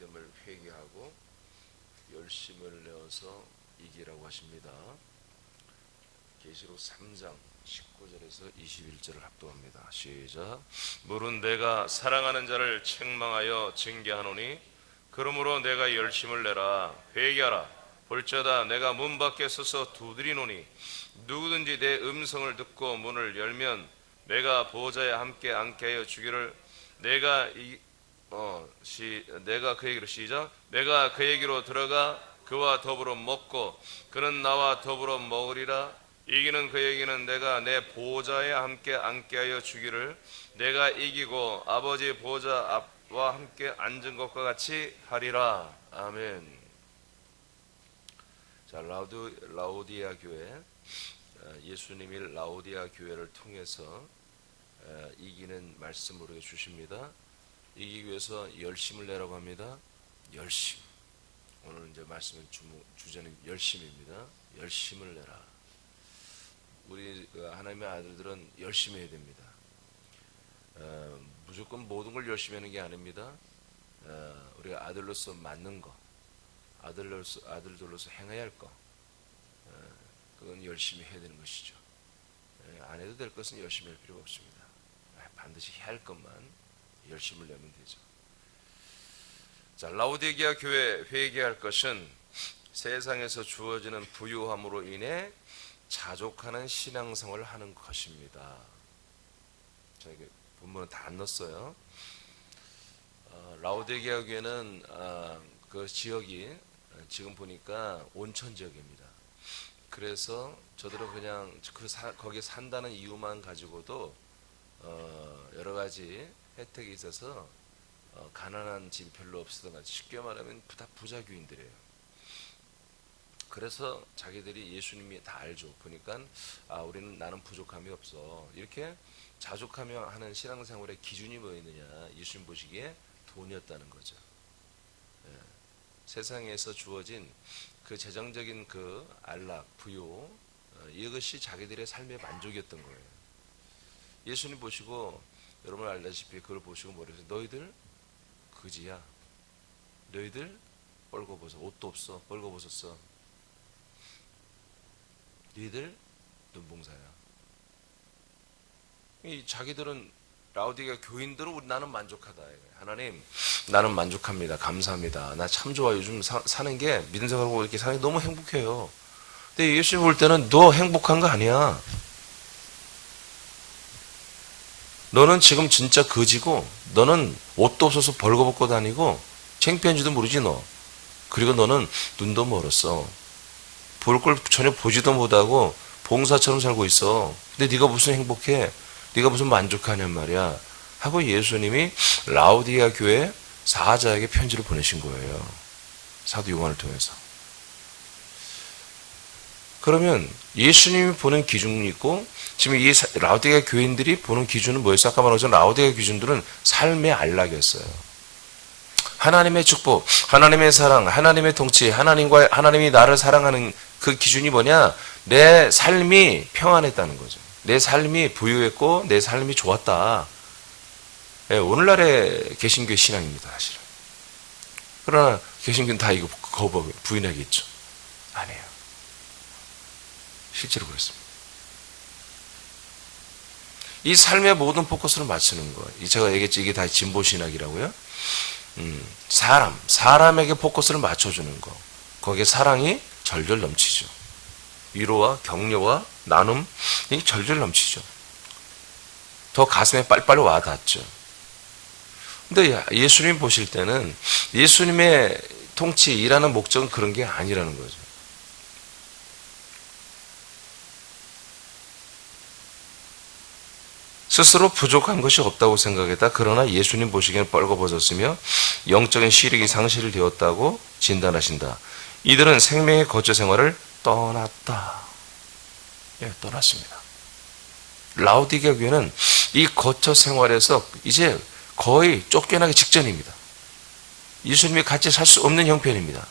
믿음을 회개하고 열심을 내어서 이기라고 하십니다. 계시록 3장 19절에서 21절을 합독합니다. 시작. 물은 내가 사랑하는 자를 책망하여 징계하노니 그러므로 내가 열심을 내라. 회개하라. 볼지어다 내가 문 밖에 서서 두드리노니 누구든지 내 음성을 듣고 문을 열면 내가 보호자에 함께 앉게 하여 주기를. 내가 그에게로 시작. 내가 그에게로 들어가 그와 더불어 먹고 그는 나와 더불어 먹으리라. 이기는 그에게는 내가 내 보호자에 함께 앉게 하여 주기를. 내가 이기고 아버지 보호자와 함께 앉은 것과 같이 하리라. 아멘. 자, 라오디아 교회, 예수님이 라오디아 교회를 통해서 이기는 말씀을 우리에게 주십니다. 이기기 위해서 열심을 내라고 합니다. 열심. 오늘 이제 말씀의 주제는 열심입니다. 열심을 내라. 우리 하나님의 아들들은 열심히 해야 됩니다. 무조건 모든 걸 열심히 하는 게 아닙니다. 우리가 아들로서 맞는 거, 아들들로서 행해야 할 거, 그건 열심히 해야 되는 것이죠. 안 해도 될 것은 열심히 할 필요가 없습니다. 반드시 해야 할 것만 열심을 내면 되죠. 자, 라오디게아 교회 회개할 것은 세상에서 주어지는 부유함으로 인해 자족하는 신앙생활을 하는 것입니다. 자, 이게 본문은 다 안 넣었어요. 라오디게아 교회는 그 지역이 지금 보니까 온천 지역입니다. 그래서 저들은 그냥 거기에 산다는 이유만 가지고도 여러 가지 혜택이 있어서 가난한 집이 별로 없었던 것 같아요. 쉽게 말하면 다 부자교인들이에요. 그래서 자기들이 예수님이 다 알죠. 보니까 우리는 나는 부족함이 없어. 이렇게 자족하며 하는 신앙생활의 기준이 뭐였느냐? 예수님 보시기에 돈이었다는 거죠. 세상에서 주어진 그 재정적인 그 안락, 부요, 이것이 자기들의 삶의 만족이었던 거예요. 예수님 보시고 여러분 알다시피 그걸 보시고 뭐래요? 너희들 그지야. 너희들 뻘거벗어. 옷도 없어. 뻘거벗었어. 너희들 눈봉사야. 이 자기들은 라오디게아 교인들은 나는 만족하다. 하나님, 나는 만족합니다. 감사합니다. 나 참 좋아. 요즘 사는 게 믿음 생활하고 이렇게 사는 게 너무 행복해요. 근데 예수님 볼 때는 너 행복한 거 아니야. 너는 지금 진짜 거지고 너는 옷도 없어서 벌거벗고 다니고 창피한지도 모르지 너. 그리고 너는 눈도 멀었어. 볼 걸 전혀 보지도 못하고 봉사처럼 살고 있어. 근데 네가 무슨 행복해? 네가 무슨 만족하냔 말이야. 하고 예수님이 라오디게아 교회 사자에게 편지를 보내신 거예요. 사도 요한을 통해서. 그러면 예수님이 보는 기준이 있고 지금 이 라오디게아 교인들이 보는 기준은 뭐였어요? 아까 말한 것처럼 라오디게아 기준들은 삶의 안락이었어요. 하나님의 축복, 하나님의 사랑, 하나님의 통치, 하나님이 나를 사랑하는 그 기준이 뭐냐? 내 삶이 평안했다는 거죠. 내 삶이 부유했고 내 삶이 좋았다. 오늘날의 개신교의 신앙입니다, 사실은. 그러나 개신교는 다 이거 부인하겠죠. 아니에요. 실제로 그렇습니다. 이 삶의 모든 포커스를 맞추는 거예요. 제가 얘기했죠. 이게 다 진보신학이라고요. 사람에게 포커스를 맞춰주는 거. 거기에 사랑이 절절 넘치죠. 위로와 격려와 나눔이 절절 넘치죠. 더 가슴에 빨리빨리 와닿죠. 근데 예수님 보실 때는 예수님의 통치, 일하는 목적은 그런 게 아니라는 거죠. 스스로 부족한 것이 없다고 생각했다. 그러나 예수님 보시기에는 뻘거벗었으며 영적인 시력이 상실되었다고 진단하신다. 이들은 생명의 거처 생활을 떠났다. 떠났습니다. 라오디게아 교회는 이 거처 생활에서 이제 거의 쫓겨나기 직전입니다. 예수님이 같이 살 수 없는 형편입니다.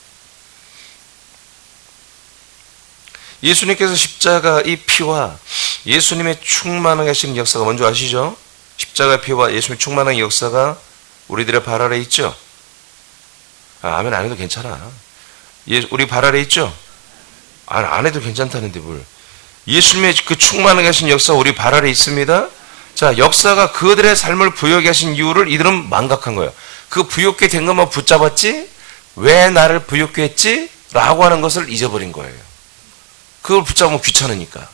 예수님께서 십자가의 피와 예수님의 충만하게 하시는 역사가 뭔지 아시죠? 십자가의 피와 예수님의 충만한 역사가 우리들의 발 아래 있죠? 아멘 안 해도 괜찮아. 우리 발 아래 있죠? 안 해도 괜찮다는데 뭘. 예수님의 그 충만하게 하신 역사 우리 발 아래 있습니다. 자, 역사가 그들의 삶을 부여하게 하신 이유를 이들은 망각한 거예요. 그 부여하게 된 것만 붙잡았지 왜 나를 부여하게 했지? 라고 하는 것을 잊어버린 거예요. 그걸 붙잡으면 귀찮으니까.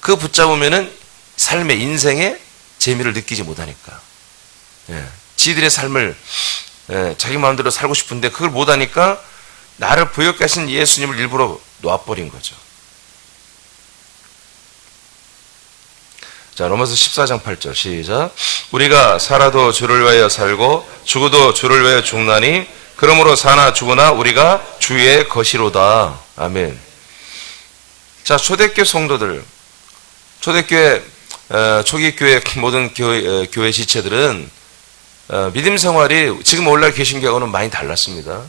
그거 붙잡으면은 삶의 인생의 재미를 느끼지 못하니까. 예. 지들의 삶을 자기 마음대로 살고 싶은데 그걸 못하니까 나를 부여하게 하신 예수님을 일부러 놔버린 거죠. 자, 로마서 14장 8절 시작. 우리가 살아도 주를 위하여 살고 죽어도 주를 위하여 죽나니 그러므로 사나 죽으나 우리가 주의 것이로다. 아멘. 자, 초대교회 성도들, 초대교회 초기 교회 모든 교회 지체들은 믿음 생활이 지금 오늘날 개신교하고는 많이 달랐습니다.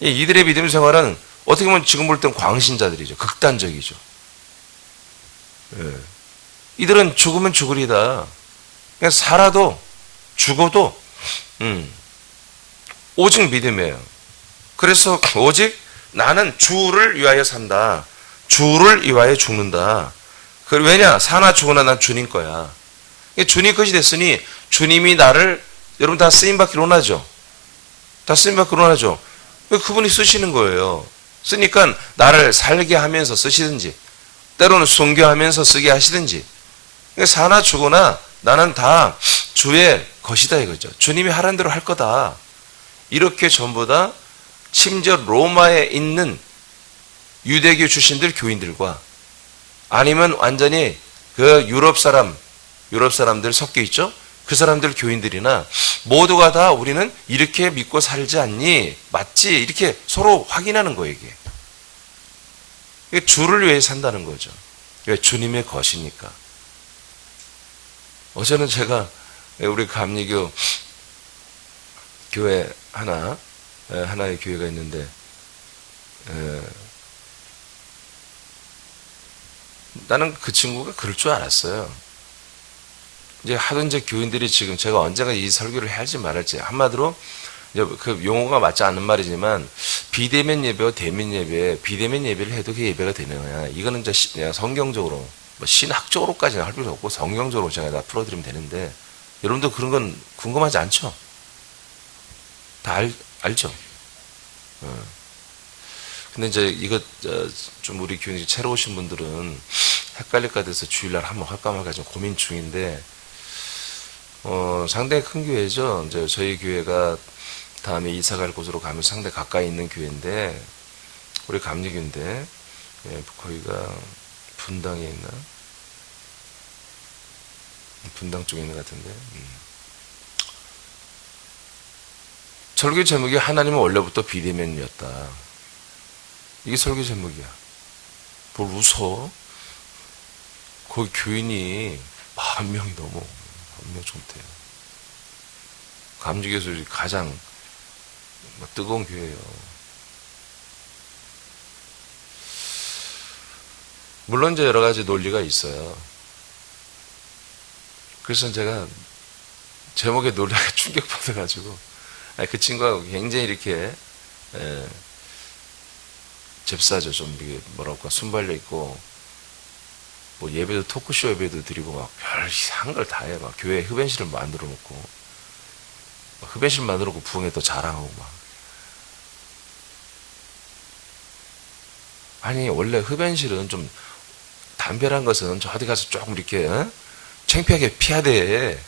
이들의 믿음 생활은 어떻게 보면 지금 볼 땐 광신자들이죠. 극단적이죠. 이들은 죽으면 죽으리다. 그냥 살아도 죽어도 오직 믿음이에요. 그래서 오직 나는 주를 위하여 산다. 주를 위하여 죽는다. 왜냐? 사나 죽으나 난 주님 거야. 주님 것이 됐으니 주님이 나를 여러분 다 쓰임받기로 원하죠. 다 쓰임받기로 원하죠. 그분이 쓰시는 거예요. 쓰니까 나를 살게 하면서 쓰시든지 때로는 순교하면서 쓰게 하시든지 사나 죽으나 나는 다 주의 것이다 이거죠. 주님이 하라는 대로 할 거다. 이렇게 전부 다 심지어 로마에 있는 유대교 출신들 교인들과 아니면 완전히 그 유럽 사람들 섞여 있죠. 그 사람들 교인들이나 모두가 다 우리는 이렇게 믿고 살지 않니? 맞지? 이렇게 서로 확인하는 거예요, 이게. 주를 위해 산다는 거죠. 왜? 주님의 것이니까. 어제는 제가 우리 감리교 교회 하나의 교회가 있는데 나는 그 친구가 그럴 줄 알았어요. 이제 하도 이제 교인들이 지금 제가 언젠가 이 설교를 해야 할지 말할지 한마디로 이제 그 용어가 맞지 않는 말이지만 비대면 예배와 대면 예배, 비대면 예배를 해도 그 예배가 되는 거야. 이거는 이제 성경적으로 뭐 신학적으로까지는 할 필요 없고 성경적으로 제가 다 풀어드리면 되는데 여러분도 그런 건 궁금하지 않죠? 다 알죠? 근데 이제 이거 좀 우리 교인이 새로 오신 분들은 헷갈릴까 돼서 주일날 한번 할까 말까 좀 고민 중인데 상당히 큰 교회죠. 이제 저희 교회가 다음에 이사 갈 곳으로 가면 상당히 가까이 있는 교회인데 우리 감리교인데 거기가 분당에 있나? 분당 쪽에 있는 것 같은데 설교 제목이 하나님은 원래부터 비대면이었다. 이게 설교 제목이야. 뭘 웃어? 거기 교인이 10,000명이 넘어. 10,000명 정도 돼요. 감리교에서 가장 뜨거운 교회예요. 물론 이제 여러 가지 논리가 있어요. 그래서 제가 제목에 논리가 충격받아가지고 그 친구가 굉장히 이렇게 잽싸죠. 좀 이게 뭐랄까 순발력 있고 뭐 예배도 토크쇼 예배도 드리고 막 별 이상한 걸 다 해. 막 교회 흡연실을 만들어 놓고 흡연실 만들어 놓고 부흥회 또 자랑하고 막. 아니 원래 흡연실은 좀 담배란 것은 저 어디 가서 조금 이렇게 창피하게 피해야 돼.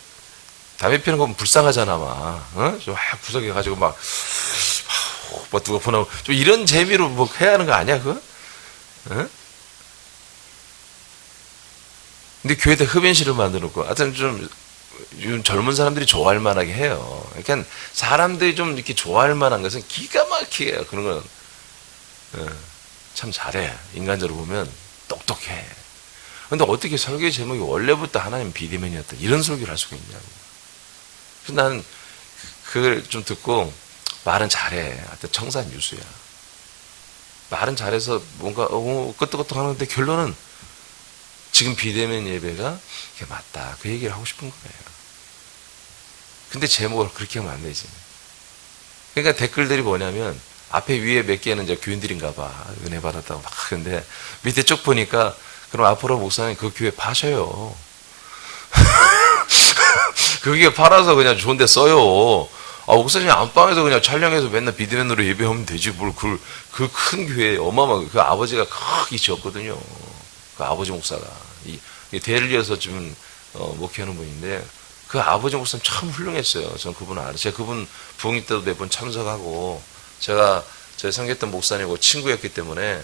담배 피는 건 불쌍하잖아 막. 좀 구석에 가지고 막 누가 보나 좀 이런 재미로 뭐 해야 하는 거 아니야 그거? 근데 교회에 흡연실을 만들어 놓고 하여튼 좀 젊은 사람들이 좋아할 만하게 해요. 그러니까 사람들이 좀 이렇게 좋아할 만한 것은 기가 막히게 해요. 그런 건 참 잘해. 인간적으로 보면 똑똑해. 근데 어떻게 설교 제목이 원래부터 하나님 비대면이었다 이런 설교를 할 수가 있냐고. 그래서 나는 그걸 좀 듣고 말은 잘해. 하여튼 청산 유수야. 말은 잘해서 뭔가 끄떡끄떡 하는데 결론은 지금 비대면 예배가 그게 맞다. 그 얘기를 하고 싶은 거예요. 근데 제목을 그렇게 하면 안 되지. 그러니까 댓글들이 뭐냐면 앞에 위에 몇 개는 이제 교인들인가 봐. 은혜 받았다고 막. 근데 밑에 쭉 보니까 그럼 앞으로 목사님 그 교회 파셔요. 그게 팔아서 그냥 좋은 데 써요. 아, 목사님 안방에서 그냥 촬영해서 맨날 비대면으로 예배하면 되지. 뭘 그 큰 교회 어마어마하게 그 아버지가 크게 지었거든요. 그 아버지 목사가. 이 대를 이어서 좀 목회하는 분인데 그 아버지 목사님 참 훌륭했어요. 전 그분을 알아요. 제가 그분 부흥회 때도 몇 번 참석하고 제가 섬겼던 목사님하고 친구였기 때문에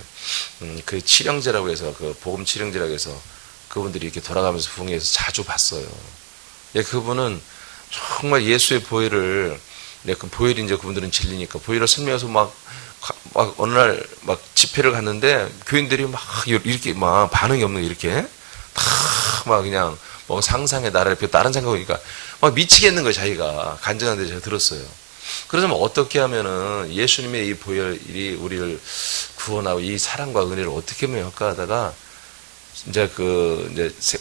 그 칠형제라고 해서 그 복음 칠형제라고 해서 그분들이 이렇게 돌아가면서 부흥회에서 자주 봤어요. 예, 그분은 정말 예수의 보혈을 그 보혈이 이제 그분들은 진리니까 보혈을 설명해서 막 어느 날 막 집회를 갔는데 교인들이 막 이렇게 막 반응이 없는 거 이렇게 다 막 그냥 뭐 상상의 나라를 펴 다른 생각하니까 막 미치겠는 거예요. 자기가 간증하는데 제가 들었어요. 그래서 뭐 어떻게 하면은 예수님의 이 보혈이 우리를 구원하고 이 사랑과 은혜를 어떻게 하면 효과하다가 이제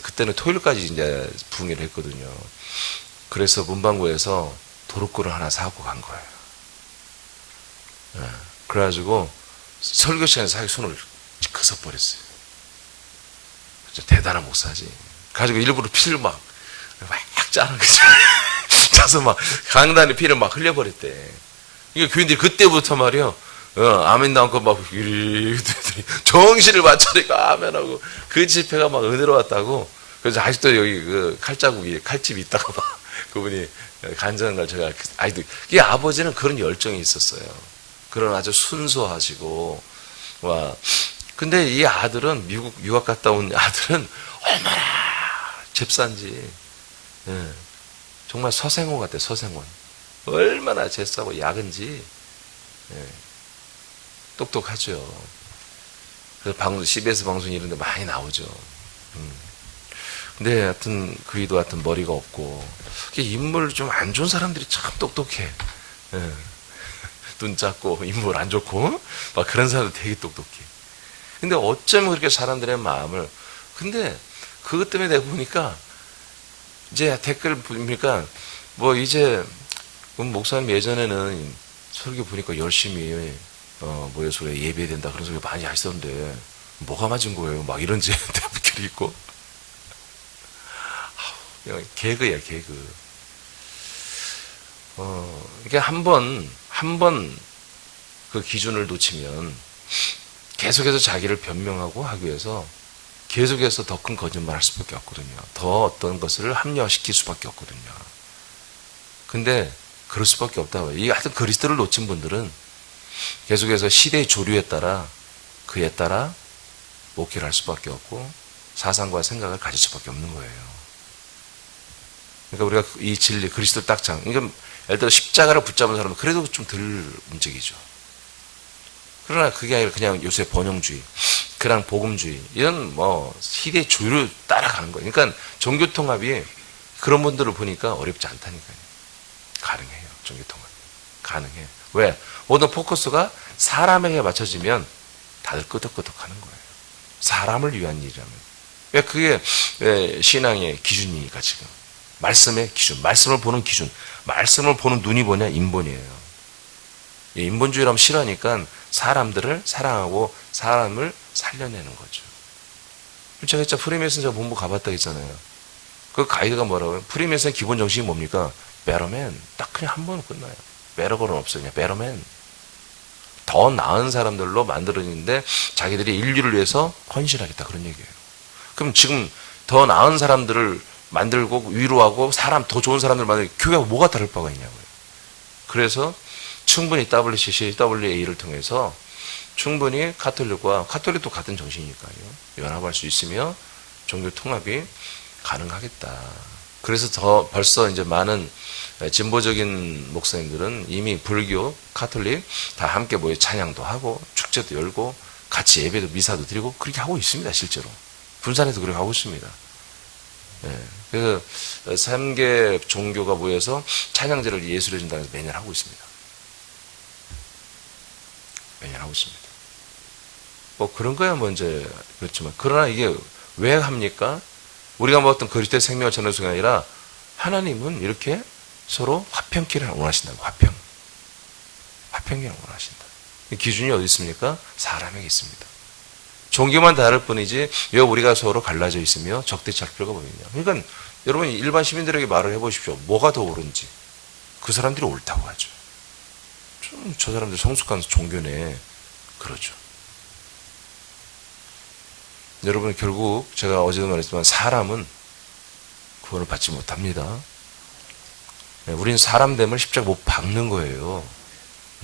그때는 토요일까지 이제 부흥회를 했거든요. 그래서 문방구에서 도루꾼을 하나 사고 간 거예요. 네. 그래가지고 설교 시간에 자기 손을 긋어버렸어요. 대단한 목사지. 가지고 일부러 피를 막 짜는 거죠. 짜서 막 강단에 피를 막 흘려버렸대. 이게 교인들이 그때부터 말이요. 아멘도 않고 막 정신을 맞춰니까 아멘하고 그 집회가 막 은혜로웠다고. 그래서 아직도 여기 그 칼자국이 칼집이 있다고 막 그분이 간증한 걸 제가 아직도 이 아버지는 그런 열정이 있었어요. 그런 아주 순수하시고 와. 근데 이 아들은 미국 유학 갔다 온 아들은 얼마나 잽싼지 예. 정말 서생원 같아. 서생원. 얼마나 잽싸고 야근지 예. 똑똑하죠. 그래서 방송, CBS 방송 이런 데 많이 나오죠. 근데 하여튼 그이도 하여튼 머리가 없고 인물 좀 안 좋은 사람들이 참 똑똑해. 예. 눈 작고 인물 안 좋고 막 그런 사람들 되게 똑똑해. 근데 어쩌면 그렇게 사람들의 마음을 근데 그것 때문에 내가 보니까 이제 댓글 보니까 뭐 이제 목사님 예전에는 설교 보니까 열심히 모여서 예배해야 된다 그런 소리 많이 하시던데 뭐가 맞은 거예요? 막 이런 댓글이 있고 그냥 개그야 개그. 이게 한 번 그 기준을 놓치면 계속해서 자기를 변명하고 하기 위해서 계속해서 더 큰 거짓말 할 수밖에 없거든요. 더 어떤 것을 합리화시킬 수밖에 없거든요. 근데 그럴 수밖에 없다고 해요. 하여튼 그리스도를 놓친 분들은 계속해서 시대의 조류에 따라 그에 따라 목회를 할 수밖에 없고 사상과 생각을 가질 수밖에 없는 거예요. 그러니까 우리가 이 진리, 그리스도 딱장. 그러니까 예를 들어 십자가를 붙잡은 사람은 그래도 좀 덜 움직이죠. 그러나 그게 아니라 그냥 요새 번영주의, 그냥 복음주의, 이런 뭐 시대의 조류를 따라가는 거예요. 그러니까 종교통합이 그런 분들을 보니까 어렵지 않다니까요. 가능해요. 종교통합. 가능해요. 왜? 모든 포커스가 사람에게 맞춰지면 다들 끄덕끄덕 하는 거예요. 사람을 위한 일이라면. 왜 그게 신앙의 기준이니까 지금. 말씀의 기준, 말씀을 보는 기준, 말씀을 보는 눈이 뭐냐? 인본이에요. 인본주의라면 싫어하니까 사람들을 사랑하고 사람을 살려내는 거죠. 제가 진짜 프리메이슨 제가 본부 가봤다 했잖아요. 그 가이드가 뭐라고요? 프리메이슨의 기본 정신이 뭡니까? 베러맨. 딱 그냥 한 번 끝나요. 베러걸은 없어요. 그냥 베러맨. 더 나은 사람들로 만들어지는데 자기들이 인류를 위해서 헌신하겠다. 그런 얘기예요. 그럼 지금 더 나은 사람들을 만들고 위로하고 사람 더 좋은 사람들 만들고 교회가 뭐가 다를 바가 있냐고요. 그래서 충분히 WCC, WA를 통해서 충분히 카톨릭도 같은 정신이니까요. 연합할 수 있으며 종교 통합이 가능하겠다. 그래서 벌써 이제 많은 진보적인 목사님들은 이미 불교, 카톨릭 다 함께 모여 찬양도 하고 축제도 열고 같이 예배도 미사도 드리고 그렇게 하고 있습니다. 실제로. 군산에도 그렇게 하고 있습니다. 그래서 3개 종교가 모여서 찬양제를 예술의 전당에서 매년 하고 있습니다. 매년 하고 있습니다. 뭐 그런 거야 뭐 이제 그렇지만 그러나 이게 왜 합니까? 우리가 뭐 어떤 그리스도의 생명을 전하는 것이 아니라 하나님은 이렇게 서로 화평키를 원하신다고. 화평. 화평케 원하신다. 기준이 어디 있습니까? 사람에게 있습니다. 종교만 다를 뿐이지 왜 우리가 서로 갈라져 있으며 적대치 할 필요가 뭐 있냐. 그러니까 여러분 일반 시민들에게 말을 해보십시오. 뭐가 더 옳은지. 그 사람들이 옳다고 하죠. 저 사람들 성숙한 종교네. 그러죠. 여러분 결국 제가 어제도 말했지만 사람은 구원을 받지 못합니다. 우리는 사람됨을 십자가 못 박는 거예요.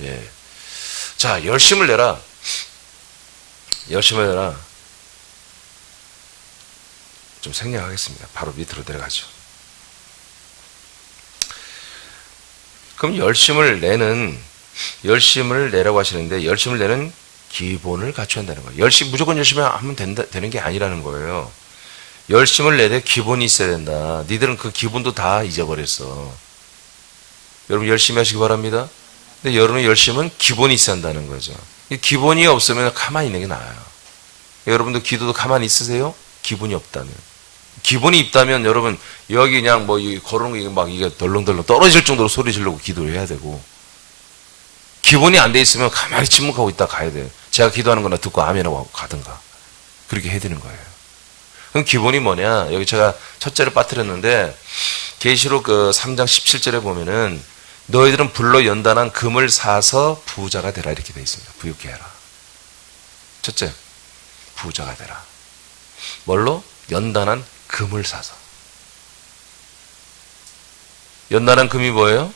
예. 자, 열심을 내라. 열심을 내라. 좀 생략하겠습니다. 바로 밑으로 내려가죠. 그럼 열심을 내라고 하시는데 열심을 내는 기본을 갖춰야 한다는 거예요. 무조건 열심히 하면 되는 게 아니라는 거예요. 열심을 내되 기본이 있어야 된다. 니들은 그 기본도 다 잊어버렸어. 여러분 열심히 하시기 바랍니다. 근데 여러분의 열심은 기본이 있어야 한다는 거죠. 기본이 없으면 가만히 있는 게 나아요. 여러분도 기도도 가만히 있으세요? 기본이 없다면. 기본이 있다면 여러분 여기 그냥 뭐 걸어놓은 게 막 이게 덜렁덜렁 떨어질 정도로 소리 지르고 기도를 해야 되고, 기본이 안 돼 있으면 가만히 침묵하고 있다 가야 돼요. 제가 기도하는 거나 듣고 아멘하고 가든가 그렇게 해야 되는 거예요. 그럼 기본이 뭐냐? 여기 제가 첫째를 빠뜨렸는데 계시록 그 3장 17절에 보면은 너희들은 불로 연단한 금을 사서 부자가 되라 이렇게 되어 있습니다. 부유케 해라. 첫째, 부자가 되라. 뭘로? 연단한 금을 사서. 연단한 금이 뭐예요?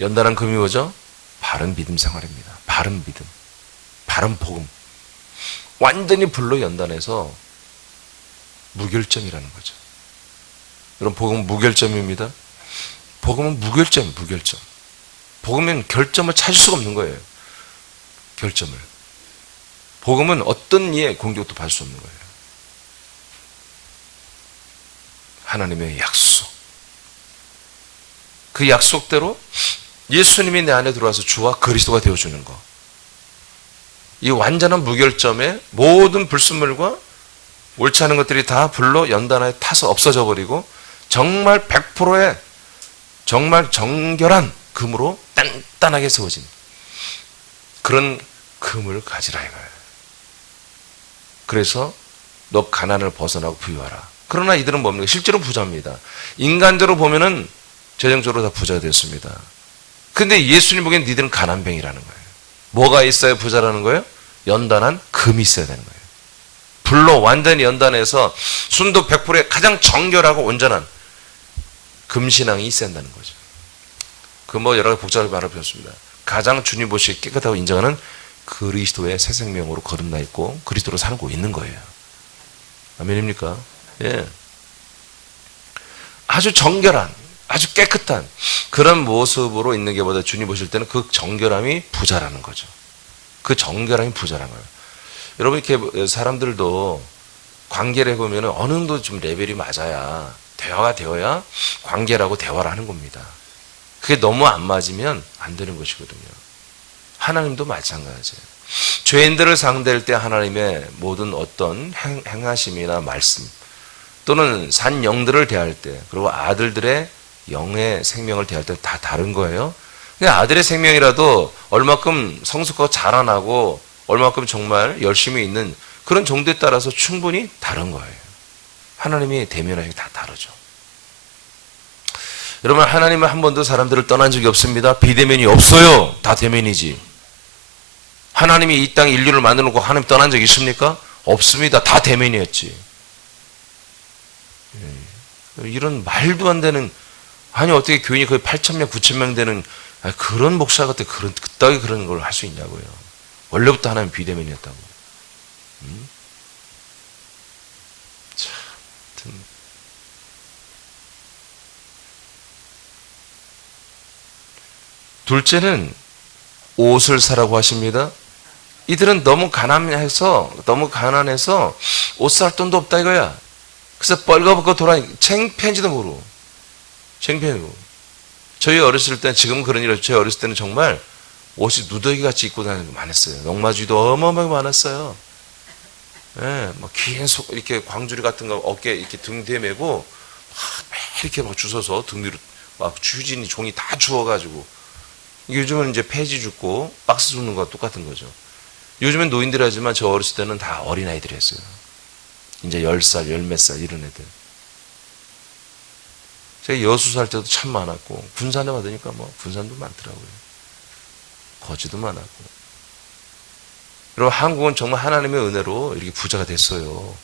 연단한 금이 뭐죠? 바른 믿음 생활입니다. 바른 믿음, 바른 복음. 완전히 불로 연단해서 무결점이라는 거죠. 여러분 복음은 무결점입니다. 복음은 무결점. 복음은 결점을 찾을 수가 없는 거예요. 결점을. 복음은 어떤 이의 공격도 받을 수 없는 거예요. 하나님의 약속. 그 약속대로 예수님이 내 안에 들어와서 주와 그리스도가 되어주는 거. 이 완전한 무결점에 모든 불순물과 옳지 않은 것들이 다 불로 연단하여 타서 없어져 버리고 정말 100%의 정말 정결한 금으로 단단하게 세워진 그런 금을 가지라 이거예요. 그래서 너 가난을 벗어나고 부유하라. 그러나 이들은 뭡니까? 실제로 부자입니다. 인간적으로 보면은 재정적으로 다 부자가 됐습니다. 근데 예수님 보기엔 니들은 가난뱅이라는 거예요. 뭐가 있어야 부자라는 거예요? 연단한 금이 있어야 되는 거예요. 불로 완전히 연단해서 순도 100%의 가장 정결하고 온전한 금신앙이 있어야 한다는 거죠. 그 뭐 여러 가지 복잡하게 말할 필요 없습니다. 가장 주님 보시기에 깨끗하고 인정하는 그리스도의 새 생명으로 거듭나 있고 그리스도로 살고 있는 거예요. 아멘입니까? 예. 아주 정결한, 아주 깨끗한 그런 모습으로 있는 게 보다 주님 보실 때는 그 정결함이 부자라는 거죠. 그 정결함이 부자라는 거예요. 여러분 이렇게 사람들도 관계를 해보면 어느 정도 좀 레벨이 맞아야 대화가 되어야 관계라고 대화를 하는 겁니다. 그게 너무 안 맞으면 안 되는 것이거든요. 하나님도 마찬가지예요. 죄인들을 상대할 때 하나님의 모든 어떤 행하심이나 말씀 또는 산 영들을 대할 때 그리고 아들들의 영의 생명을 대할 때 다 다른 거예요. 그냥 아들의 생명이라도 얼마큼 성숙하고 자라나고 얼마큼 정말 열심히 있는 그런 정도에 따라서 충분히 다른 거예요. 하나님이 대면하시기 다 다르죠. 여러분 하나님은 한 번도 사람들을 떠난 적이 없습니다. 비대면이 없어요. 다 대면이지. 하나님이 이 땅 인류를 만들어 놓고 하나님 떠난 적이 있습니까? 없습니다. 다 대면이었지. 이런 말도 안 되는, 아니 어떻게 교인이 거의 8,000명 9,000명 되는 그런 목사 같은 그따위 그런 걸 할 수 있냐고요. 원래부터 하나님 비대면이었다고. 참. 둘째는 옷을 사라고 하십니다. 이들은 너무 가난해서 옷 살 돈도 없다 이거야. 그래서 뻘거벗고 창피한지도 모르고. 창피하고. 저희 어렸을 때, 지금은 그런 일 없죠. 저희 어렸을 때는 정말 옷이 누더기같이 입고 다니는 게 많았어요. 농마주도 어마어마하게 많았어요. 예, 막 긴 이렇게 광주리 같은 거 어깨 이렇게 등 뒤에 메고 막 이렇게 막 주워서 등 뒤로 막 휴진이 종이 다 주워가지고. 요즘은 이제 폐지 줍고 박스 줍는 거와 똑같은 거죠. 요즘엔 노인들이 하지만 저 어렸을 때는 다 어린아이들이 했어요. 이제 10살, 열 몇 살 이런 애들. 제가 여수살 때도 참 많았고, 군산에 받으니까 뭐 군산도 많더라고요. 거지도 많았고. 여러분, 한국은 정말 하나님의 은혜로 이렇게 부자가 됐어요.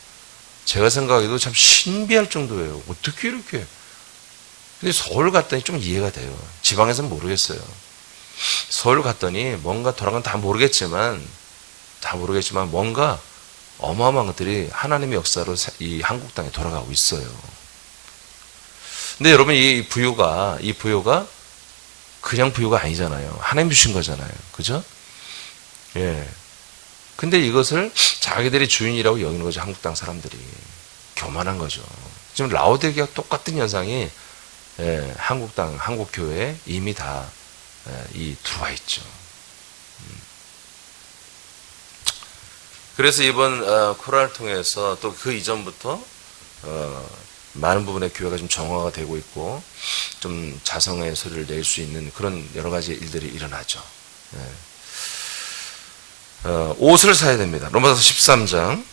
제가 생각해도 참 신비할 정도예요. 어떻게 이렇게. 근데 서울 갔더니 좀 이해가 돼요. 지방에서는 모르겠어요. 서울 갔더니 뭔가 돌아간 다 모르겠지만 뭔가 어마어마한 것들이 하나님의 역사로 이 한국 땅에 돌아가고 있어요. 근데 여러분, 이 부유가 그냥 부유가 아니잖아요. 하나님 주신 거잖아요. 그죠? 예. 근데 이것을 자기들이 주인이라고 여기는 거죠. 한국 땅 사람들이. 교만한 거죠. 지금 라오디게아 똑같은 현상이 한국 땅, 한국 교회에 이미 다 들어와 있죠. 그래서 이번 코로나를 통해서 또 그 이전부터 많은 부분의 교회가 좀 정화가 되고 있고 좀 자성의 소리를 낼 수 있는 그런 여러 가지 일들이 일어나죠. 옷을 사야 됩니다. 로마서 13장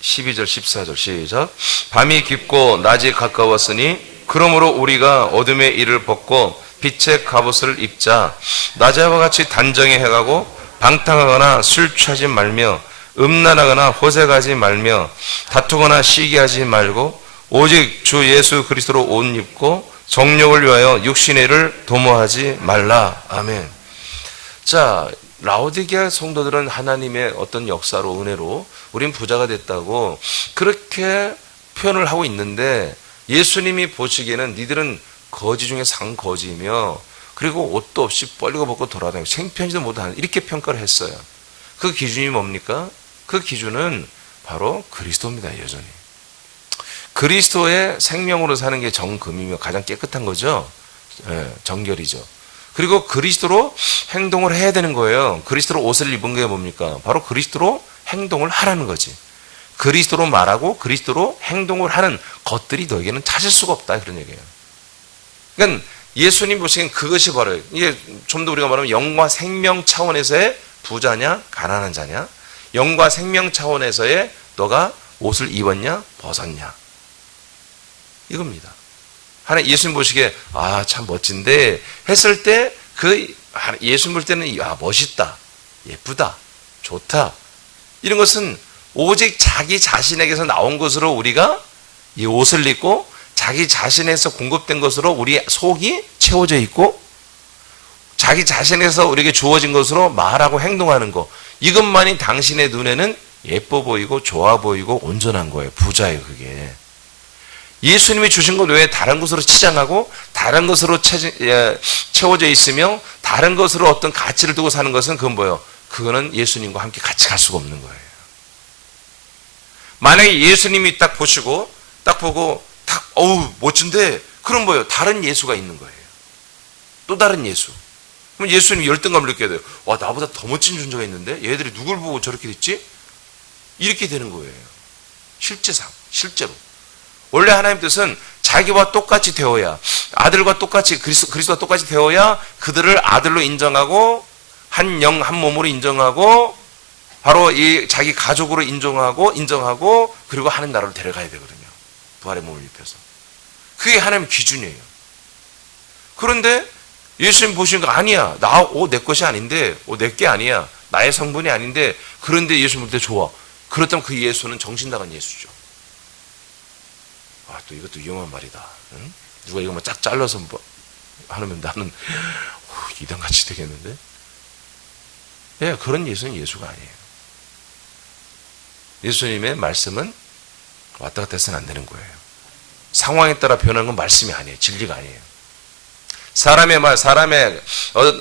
12절 14절 시작. 밤이 깊고 낮이 가까웠으니 그러므로 우리가 어둠의 일을 벗고 빛의 갑옷을 입자. 낮에와 같이 단정히 해가고 방탕하거나 술 취하지 말며 음란하거나 호색하지 말며 다투거나 시기하지 말고 오직 주 예수 그리스도로 옷 입고 정욕을 위하여 육신의 일을 도모하지 말라. 아멘. 자, 라오디게아 성도들은 하나님의 어떤 역사로 은혜로 우린 부자가 됐다고 그렇게 표현을 하고 있는데 예수님이 보시기에는 니들은 거지 중에 상거지이며 그리고 옷도 없이 뻘리고 벗고 돌아다니고 생편지도 못하는 이렇게 평가를 했어요. 그 기준이 뭡니까? 그 기준은 바로 그리스도입니다. 여전히 그리스도의 생명으로 사는 게 정금이며 가장 깨끗한 거죠. 정결이죠. 그리고 그리스도로 행동을 해야 되는 거예요. 그리스도로 옷을 입은 게 뭡니까? 바로 그리스도로 행동을 하라는 거지. 그리스도로 말하고 그리스도로 행동을 하는 것들이 너에게는 찾을 수가 없다 그런 얘기예요. 그러니까 예수님 보시기엔 그것이 바로 이게 좀 더 우리가 말하면 영과 생명 차원에서의 부자냐 가난한 자냐, 영과 생명 차원에서의 너가 옷을 입었냐 벗었냐 이겁니다. 하나님 예수님 보시기에 참 멋진데 했을 때 그 예수님 볼 때는 멋있다, 예쁘다, 좋다 이런 것은 오직 자기 자신에게서 나온 것으로 우리가 이 옷을 입고 자기 자신에서 공급된 것으로 우리 속이 채워져 있고 자기 자신에서 우리에게 주어진 것으로 말하고 행동하는 것 이것만이 당신의 눈에는 예뻐 보이고 좋아 보이고 온전한 거예요. 부자예요. 그게 예수님이 주신 것 외에 다른 것으로 치장하고 다른 것으로 채워져 있으며 다른 것으로 어떤 가치를 두고 사는 것은 그건 뭐예요? 그거는 예수님과 함께 같이 갈 수가 없는 거예요. 만약에 예수님이 딱 보시고 딱 보고 딱 멋진데 그럼 뭐예요? 다른 예수가 있는 거예요. 또 다른 예수. 그럼 예수님이 열등감을 느껴야 돼요. 와, 나보다 더 멋진 존재가 있는데 얘들이 누굴 보고 저렇게 됐지? 이렇게 되는 거예요. 실제로. 원래 하나님 뜻은 자기와 똑같이 되어야 아들과 똑같이 그리스도와 똑같이 되어야 그들을 아들로 인정하고 한 영 한 몸으로 인정하고 바로 이 자기 가족으로 인정하고 그리고 하는 나라로 데려가야 되거든요. 부활의 몸을 입혀서. 그게 하나님의 기준이에요. 그런데 예수님 보시는 거 아니야. 내 것이 아닌데, 내 게 아니야. 나의 성분이 아닌데, 그런데 예수님 볼 때 좋아. 그렇다면 그 예수는 정신 나간 예수죠. 또 이것도 위험한 말이다. 응? 누가 이거 쫙 잘라서 하면 나는 이단같이 되겠는데? 예, 그런 예수는 예수가 아니에요. 예수님의 말씀은 왔다 갔다 해서는 안 되는 거예요. 상황에 따라 변하는 건 말씀이 아니에요. 진리가 아니에요. 사람의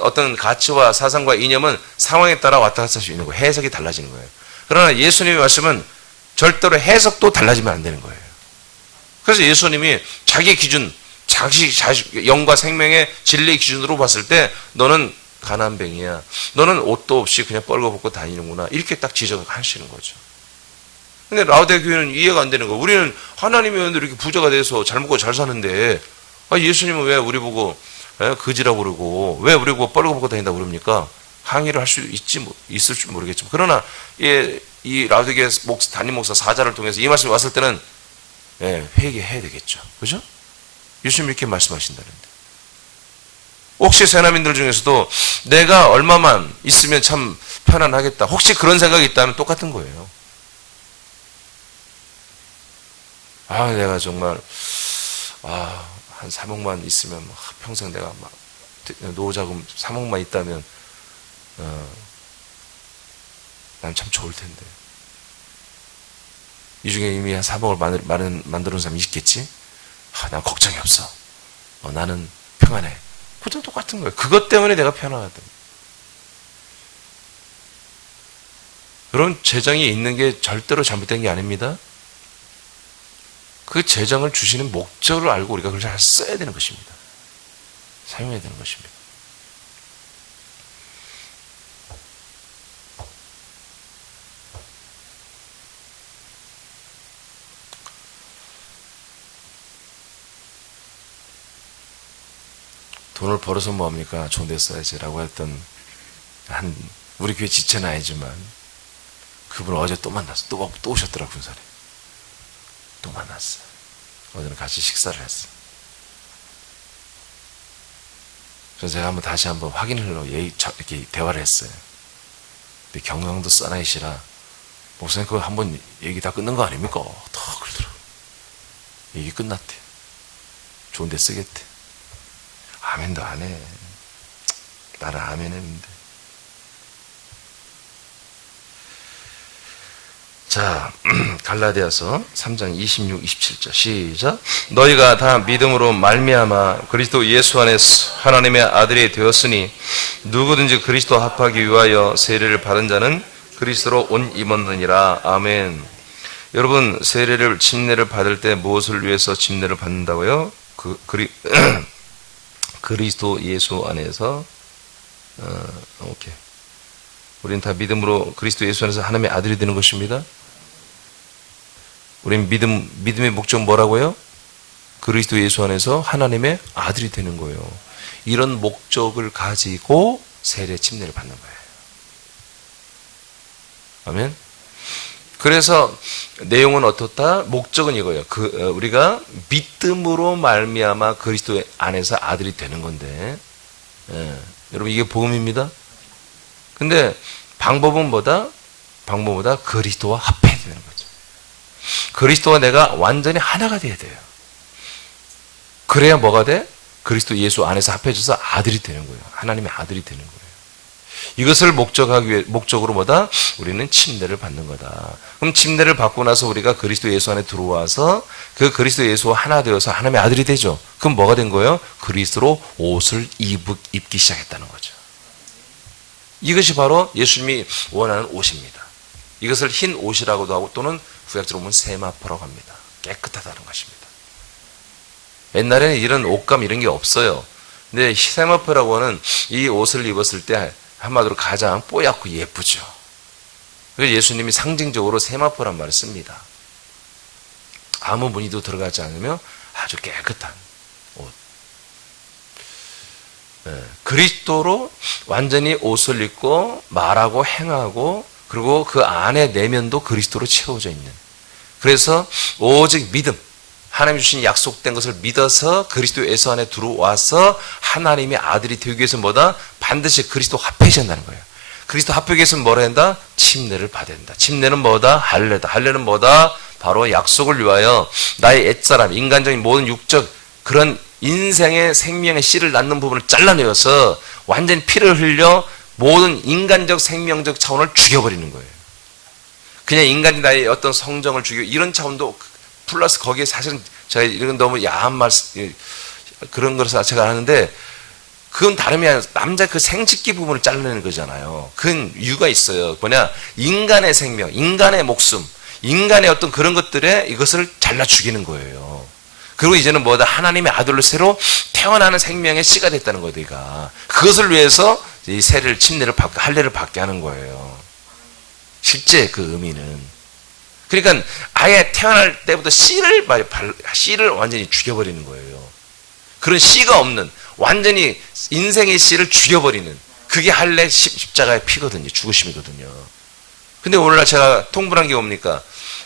어떤 가치와 사상과 이념은 상황에 따라 왔다 갔다 할 수 있는 거예요. 해석이 달라지는 거예요. 그러나 예수님의 말씀은 절대로 해석도 달라지면 안 되는 거예요. 그래서 예수님이 자기 기준, 자기 영과 생명의 진리의 기준으로 봤을 때 너는 가난뱅이야. 너는 옷도 없이 그냥 뻘거벗고 다니는구나. 이렇게 딱 지적하시는 거죠. 근데 라오디게 교회는 이해가 안 되는 거예요. 우리는 하나님의 은혜로 이렇게 부자가 돼서 잘 먹고 잘 사는데, 예수님은 왜 우리 보고 거지라고 그러고, 왜 우리 보고 뻘거 먹고 다닌다고 그럽니까? 항의를 할 수 있을지 모르겠지만, 그러나 이 라오디게 담임 목사 사자를 통해서 이 말씀이 왔을 때는 회개해야 되겠죠. 그죠? 예수님 이렇게 말씀하신다는데. 혹시 새나민들 중에서도 내가 얼마만 있으면 참 편안하겠다, 혹시 그런 생각이 있다면 똑같은 거예요. 내가 정말 한 3억만 있으면 평생 내가 막 노후자금 3억만 있다면 난 참 좋을 텐데. 이 중에 이미 한 3억을 만들어 놓은 사람이 있겠지? 난 걱정이 없어. 나는 평안해. 그것도 똑같은 거예요. 그것 때문에 내가 편안하다. 그런 재정이 있는 게 절대로 잘못된 게 아닙니다. 그 재정을 주시는 목적을 알고 우리가 그걸 잘 써야 되는 것입니다. 사용해야 되는 것입니다. 돈을 벌어서 뭐합니까? 좋은 데 써야지 라고 했던 우리 교회 지체는 아니지만 그분 어제 또 만났어. 또 오셨더라고요. 군산에 또 만났어요. 어제는 같이 식사를 했어요. 그래서 제가 다시 한번 확인을 이렇게 대화를 했어요. 근데 경상도 사나이시라 목사님 그거 한번 얘기 다 끝난 거 아닙니까? 더 그러더라고요. 얘기 끝났대. 좋은 데 쓰겠대. 아멘도 안 해. 나는 아멘 했는데. 자, 갈라디아서 3장 26, 27절 시작. 너희가 다 믿음으로 말미암아 그리스도 예수 안에서 하나님의 아들이 되었으니 누구든지 그리스도 합하기 위하여 세례를 받은 자는 그리스도로 옷 입었느니라. 아멘. 여러분, 침례를 받을 때 무엇을 위해서 침례를 받는다고요? 그리스도 예수 안에서 오케이. 우리는 다 믿음으로 그리스도 예수 안에서 하나님의 아들이 되는 것입니다. 우리는 믿음의 목적은 뭐라고요? 그리스도 예수 안에서 하나님의 아들이 되는 거예요. 이런 목적을 가지고 세례 침례를 받는 거예요. 아멘. 그래서 내용은 어떻다? 목적은 이거예요. 우리가 믿음으로 말미암아 그리스도 안에서 아들이 되는 건데, 여러분 이게 복음입니다. 근데 방법은 뭐다? 그리스도와 합해야 되는 거죠. 그리스도와 내가 완전히 하나가 돼야 돼요. 그래야 뭐가 돼? 그리스도 예수 안에서 합해져서 아들이 되는 거예요. 하나님의 아들이 되는 거예요. 이것을 목적으로 뭐다? 우리는 침례를 받는 거다. 그럼 침례를 받고 나서 우리가 그리스도 예수 안에 들어와서 그 그리스도 예수와 하나 되어서 하나님의 아들이 되죠. 그럼 뭐가 된 거예요? 그리스도로 옷을 입기 시작했다는 거죠. 이것이 바로 예수님이 원하는 옷입니다. 이것을 흰 옷이라고도 하고 또는 구약적으로 보면 세마포라고 합니다. 깨끗하다는 것입니다. 옛날에는 이런 옷감 이런 게 없어요. 근데 세마포라고 하는 이 옷을 입었을 때 한마디로 가장 뽀얗고 예쁘죠. 그래서 예수님이 상징적으로 세마포란 말을 씁니다. 아무 무늬도 들어가지 않으며 아주 깨끗한 옷. 그리스도로 완전히 옷을 입고 말하고 행하고 그리고 그 안에 내면도 그리스도로 채워져 있는. 그래서 오직 믿음. 하나님 주신 약속된 것을 믿어서 그리스도 예수 안에 들어와서 하나님의 아들이 되기 위해서 뭐다? 반드시 그리스도 합해져야 한다는 거예요. 그리스도 합하기 위해서는 뭐라 한다? 침례를 받아야 한다. 침례는 뭐다? 할례다. 할례는 뭐다? 바로 약속을 위하여 나의 옛사람, 인간적인 모든 육적 그런 인생의 생명의 씨를 낳는 부분을 잘라내어서 완전히 피를 흘려 모든 인간적 생명적 차원을 죽여버리는 거예요. 그냥 인간이 나의 어떤 성정을 죽여 이런 차원도 플러스 거기에 사실은 제가 이런 너무 야한 말씀 그런 것을 제가 하는데 그건 다름이 아니라 남자 그 생식기 부분을 잘라내는 거잖아요. 그건 이유가 있어요. 뭐냐? 인간의 생명, 인간의 목숨, 인간의 어떤 그런 것들에 이것을 잘라 죽이는 거예요. 그리고 이제는 뭐다? 하나님의 아들로 새로 태어나는 생명의 씨가 됐다는 거예요. 내가 그것을 위해서 이 침례를 받고 할례를 받게 하는 거예요. 실제 그 의미는. 그러니까 아예 태어날 때부터 씨를 완전히 죽여버리는 거예요. 그런 씨가 없는 완전히 인생의 씨를 죽여버리는 그게 할례 십자가의 피거든요. 죽으심이거든요. 근데 오늘날 제가 통분한 게 뭡니까?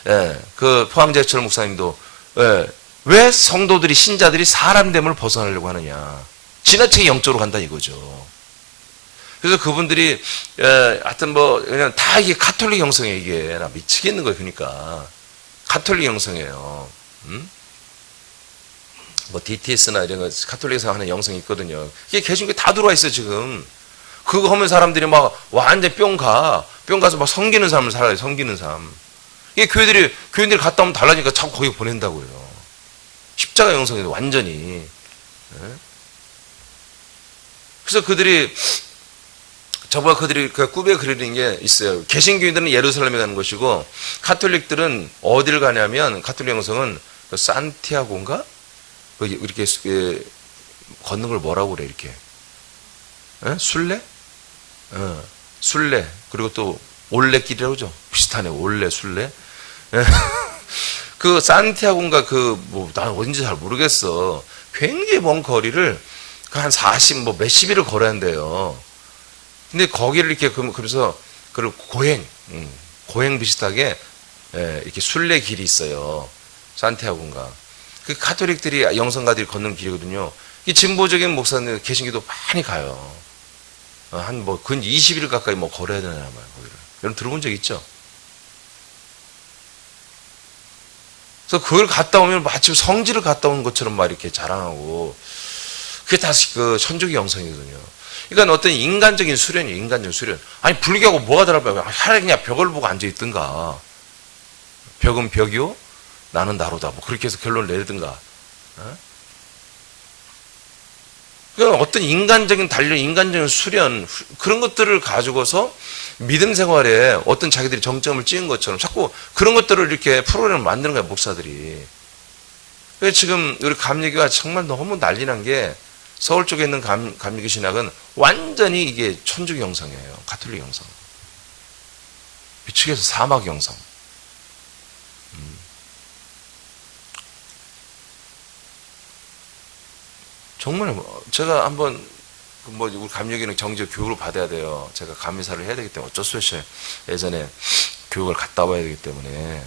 예, 그 포항제철 목사님도 왜 성도들이 신자들이 사람됨을 벗어나려고 하느냐? 지나치게 영적으로 간다 이거죠. 그래서 그분들이 하여튼 뭐 그냥 다 이게 가톨릭 형성이에요. 이게 나 미치겠는 거예요. 그러니까 가톨릭 형성이에요. 뭐 DTS나 이런 거 가톨릭에서 하는 영성이 있거든요. 이게 개신교에 다 들어와 있어요 지금. 그거 하면 사람들이 막 완전 뿅 가서 막 섬기는 삶을 살아요. 섬기는 삶. 이게 교인들이 갔다 오면 달라지니까 자꾸 거기 보낸다고요. 십자가 영성에도 완전히. 그래서 그들이 그 꿈에 그리는 게 있어요. 개신교인들은 예루살렘에 가는 것이고 가톨릭들은 어디를 가냐면 가톨릭 영성은 그 산티아고인가? 이렇게 걷는 걸 뭐라고 그래 이렇게? 순례? 순례. 그리고 또 올레길이라고 그러죠. 비슷하네. 올레, 순례. 그 산티아고인가 난 어딘지 잘 모르겠어. 굉장히 먼 거리를 한 40, 몇십일을 걸어야 한대요. 근데 거기를 이렇게 그래서 그 고행 비슷하게 이렇게 순례 길이 있어요. 산티아고인가. 그 가톨릭들이 영성가들이 걷는 길이거든요. 이 진보적인 목사님 개신교도 많이 가요. 한 근 20일 가까이 걸어야 되나 봐요. 거기를. 여러분 들어본 적 있죠? 그래서 그걸 갔다 오면 마치 성지를 갔다 온 것처럼 막 이렇게 자랑하고 그게 다시 그 천주교 영성이거든요. 그러니까 어떤 인간적인 수련이에요. 인간적인 수련. 아니 불교하고 뭐가 다를까요? 차라리 그냥 벽을 보고 앉아 있든가. 벽은 벽이요, 나는 나로다. 그렇게 해서 결론을 내든가. 그러니까 어떤 인간적인 단련, 인간적인 수련 그런 것들을 가지고서 믿음 생활에 어떤 자기들이 정점을 찍은 것처럼 자꾸 그런 것들을 이렇게 프로그램을 만드는 거예요. 목사들이. 그래서 지금 우리 감리교가 정말 너무 난리 난 게 서울 쪽에 있는 감리교 신학은 완전히 이게 천주교 영성이에요. 가톨릭 영성. 미치겠어. 사막 영성. 정말 제가 한번 우리 감리교는 정식 교육을 받아야 돼요. 제가 감리사를 해야 되기 때문에 어쩔 수 없이 예전에 교육을 갔다 와야 되기 때문에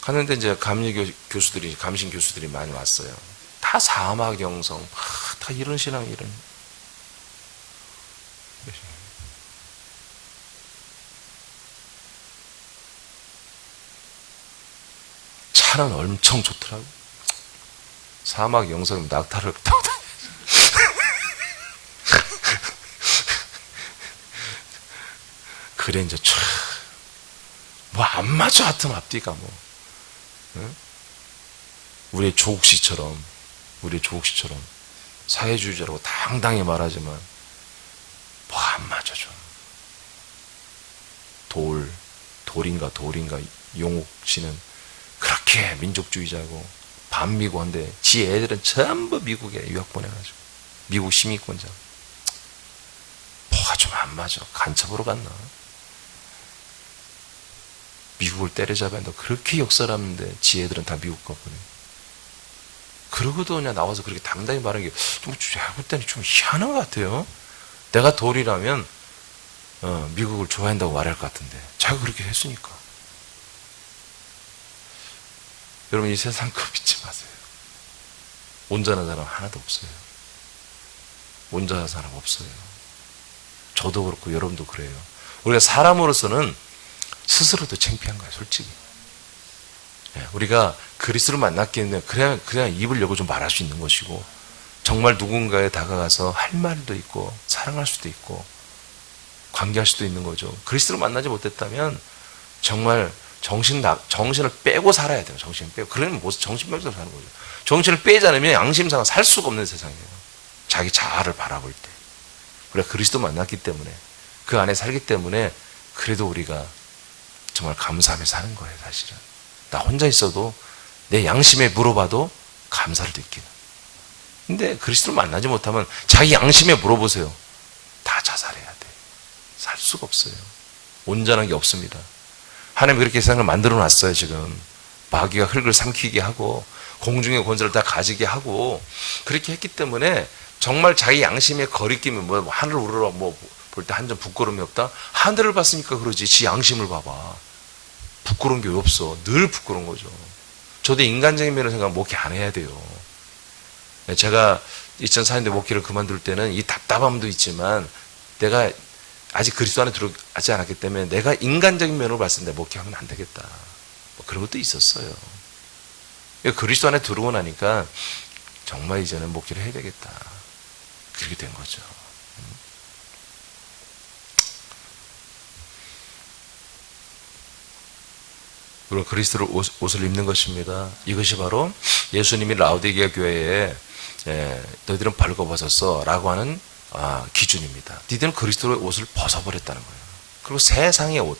갔는데 이제 감리교 교수들이 감신 교수들이 많이 왔어요. 다 사막 영성, 다 이런 신앙 이런. 차는 엄청 좋더라고. 사막 영성이면 낙타를 타고 다녀. 그래 이제 안 맞아 하여튼 앞뒤가 응? 우리의 조국 씨처럼 사회주의자라고 당당히 말하지만 안 맞아 좀. 돌인가 용욱 씨는 그렇게 민족주의자고 반미고한데 지 애들은 전부 미국에 유학 보내가지고 미국 시민권자. 뭐가 좀 안 맞아. 간첩으로 갔나? 미국을 때려잡아야 한다. 그렇게 역설하는데 지 애들은 다 미국 가보네. 그러고도 그냥 나와서 그렇게 당당히 말하는 게 좀 제가 볼 때는 좀 희한한 것 같아요. 내가 돌이라면 미국을 좋아한다고 말할 것 같은데 자기가 그렇게 했으니까. 여러분 이 세상 거 믿지 마세요. 온전한 사람 하나도 없어요. 온전한 사람 없어요. 저도 그렇고 여러분도 그래요. 우리가 사람으로서는 스스로도 창피한 거야 솔직히. 우리가 그리스도를 만났기 때문에 그냥 입을 열고 좀 말할 수 있는 것이고 정말 누군가에 다가가서 할 말도 있고 사랑할 수도 있고 관계할 수도 있는 거죠. 그리스도를 만나지 못했다면 정말 정신을 빼고 살아야 돼요. 정신을 빼고. 그러면 정신병자로 사는 거죠. 정신을 빼지 않으면 양심상은 살 수가 없는 세상이에요. 자기 자아를 바라볼 때. 우리가 그리스도 만났기 때문에 그 안에 살기 때문에 그래도 우리가 정말 감사하며 사는 거예요. 사실은. 나 혼자 있어도 내 양심에 물어봐도 감사를 느끼는. 근데 그리스도를 만나지 못하면 자기 양심에 물어보세요. 다 자살해야 돼. 살 수가 없어요. 온전한 게 없습니다. 하나님이 그렇게 세상을 만들어 놨어요. 지금 마귀가 흙을 삼키게 하고 공중의 권세를 다 가지게 하고 그렇게 했기 때문에 정말 자기 양심의 거리낌이 뭐 하늘 우러러 뭐 볼 때 한 점 부끄러움이 없다. 하늘을 봤으니까 그러지. 지 양심을 봐봐. 부끄러운 게 왜 없어? 늘 부끄러운 거죠. 저도 인간적인 면을 생각하면 목회 안 해야 돼요. 제가 2004년대 목회를 그만둘 때는 이 답답함도 있지만 내가 아직 그리스도 안에 들어가지 않았기 때문에 내가 인간적인 면으로 봤을 때 목회하면 안 되겠다. 뭐 그런 것도 있었어요. 그리스도 안에 들어오고 나니까 정말 이제는 목회를 해야 되겠다. 그렇게 된 거죠. 그리고 그리스도를 옷을 입는 것입니다. 이것이 바로 예수님이 라오디게아 교회에 너희들은 벌거벗었어 라고 하는 기준입니다. 너희들은 그리스도의 옷을 벗어버렸다는 거예요. 그리고 세상의 옷,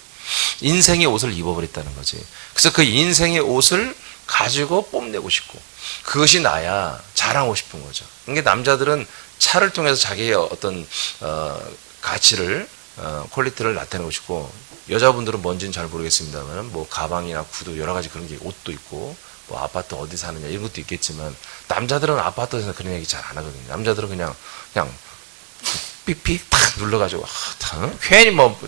인생의 옷을 입어버렸다는 거지. 그래서 그 인생의 옷을 가지고 뽐내고 싶고 그것이 나야 자랑하고 싶은 거죠. 그러니까 남자들은 차를 통해서 자기의 어떤 가치를 퀄리티를 나타내고 싶고 여자분들은 뭔지는 잘 모르겠습니다만 뭐 가방이나 구두 여러 가지 그런 게 옷도 있고 뭐 아파트 어디 사느냐 이런 것도 있겠지만 남자들은 아파트에서 그런 얘기 잘 안 하거든요. 남자들은 그냥 삑삑 탁 눌러가지고 괜히 뭐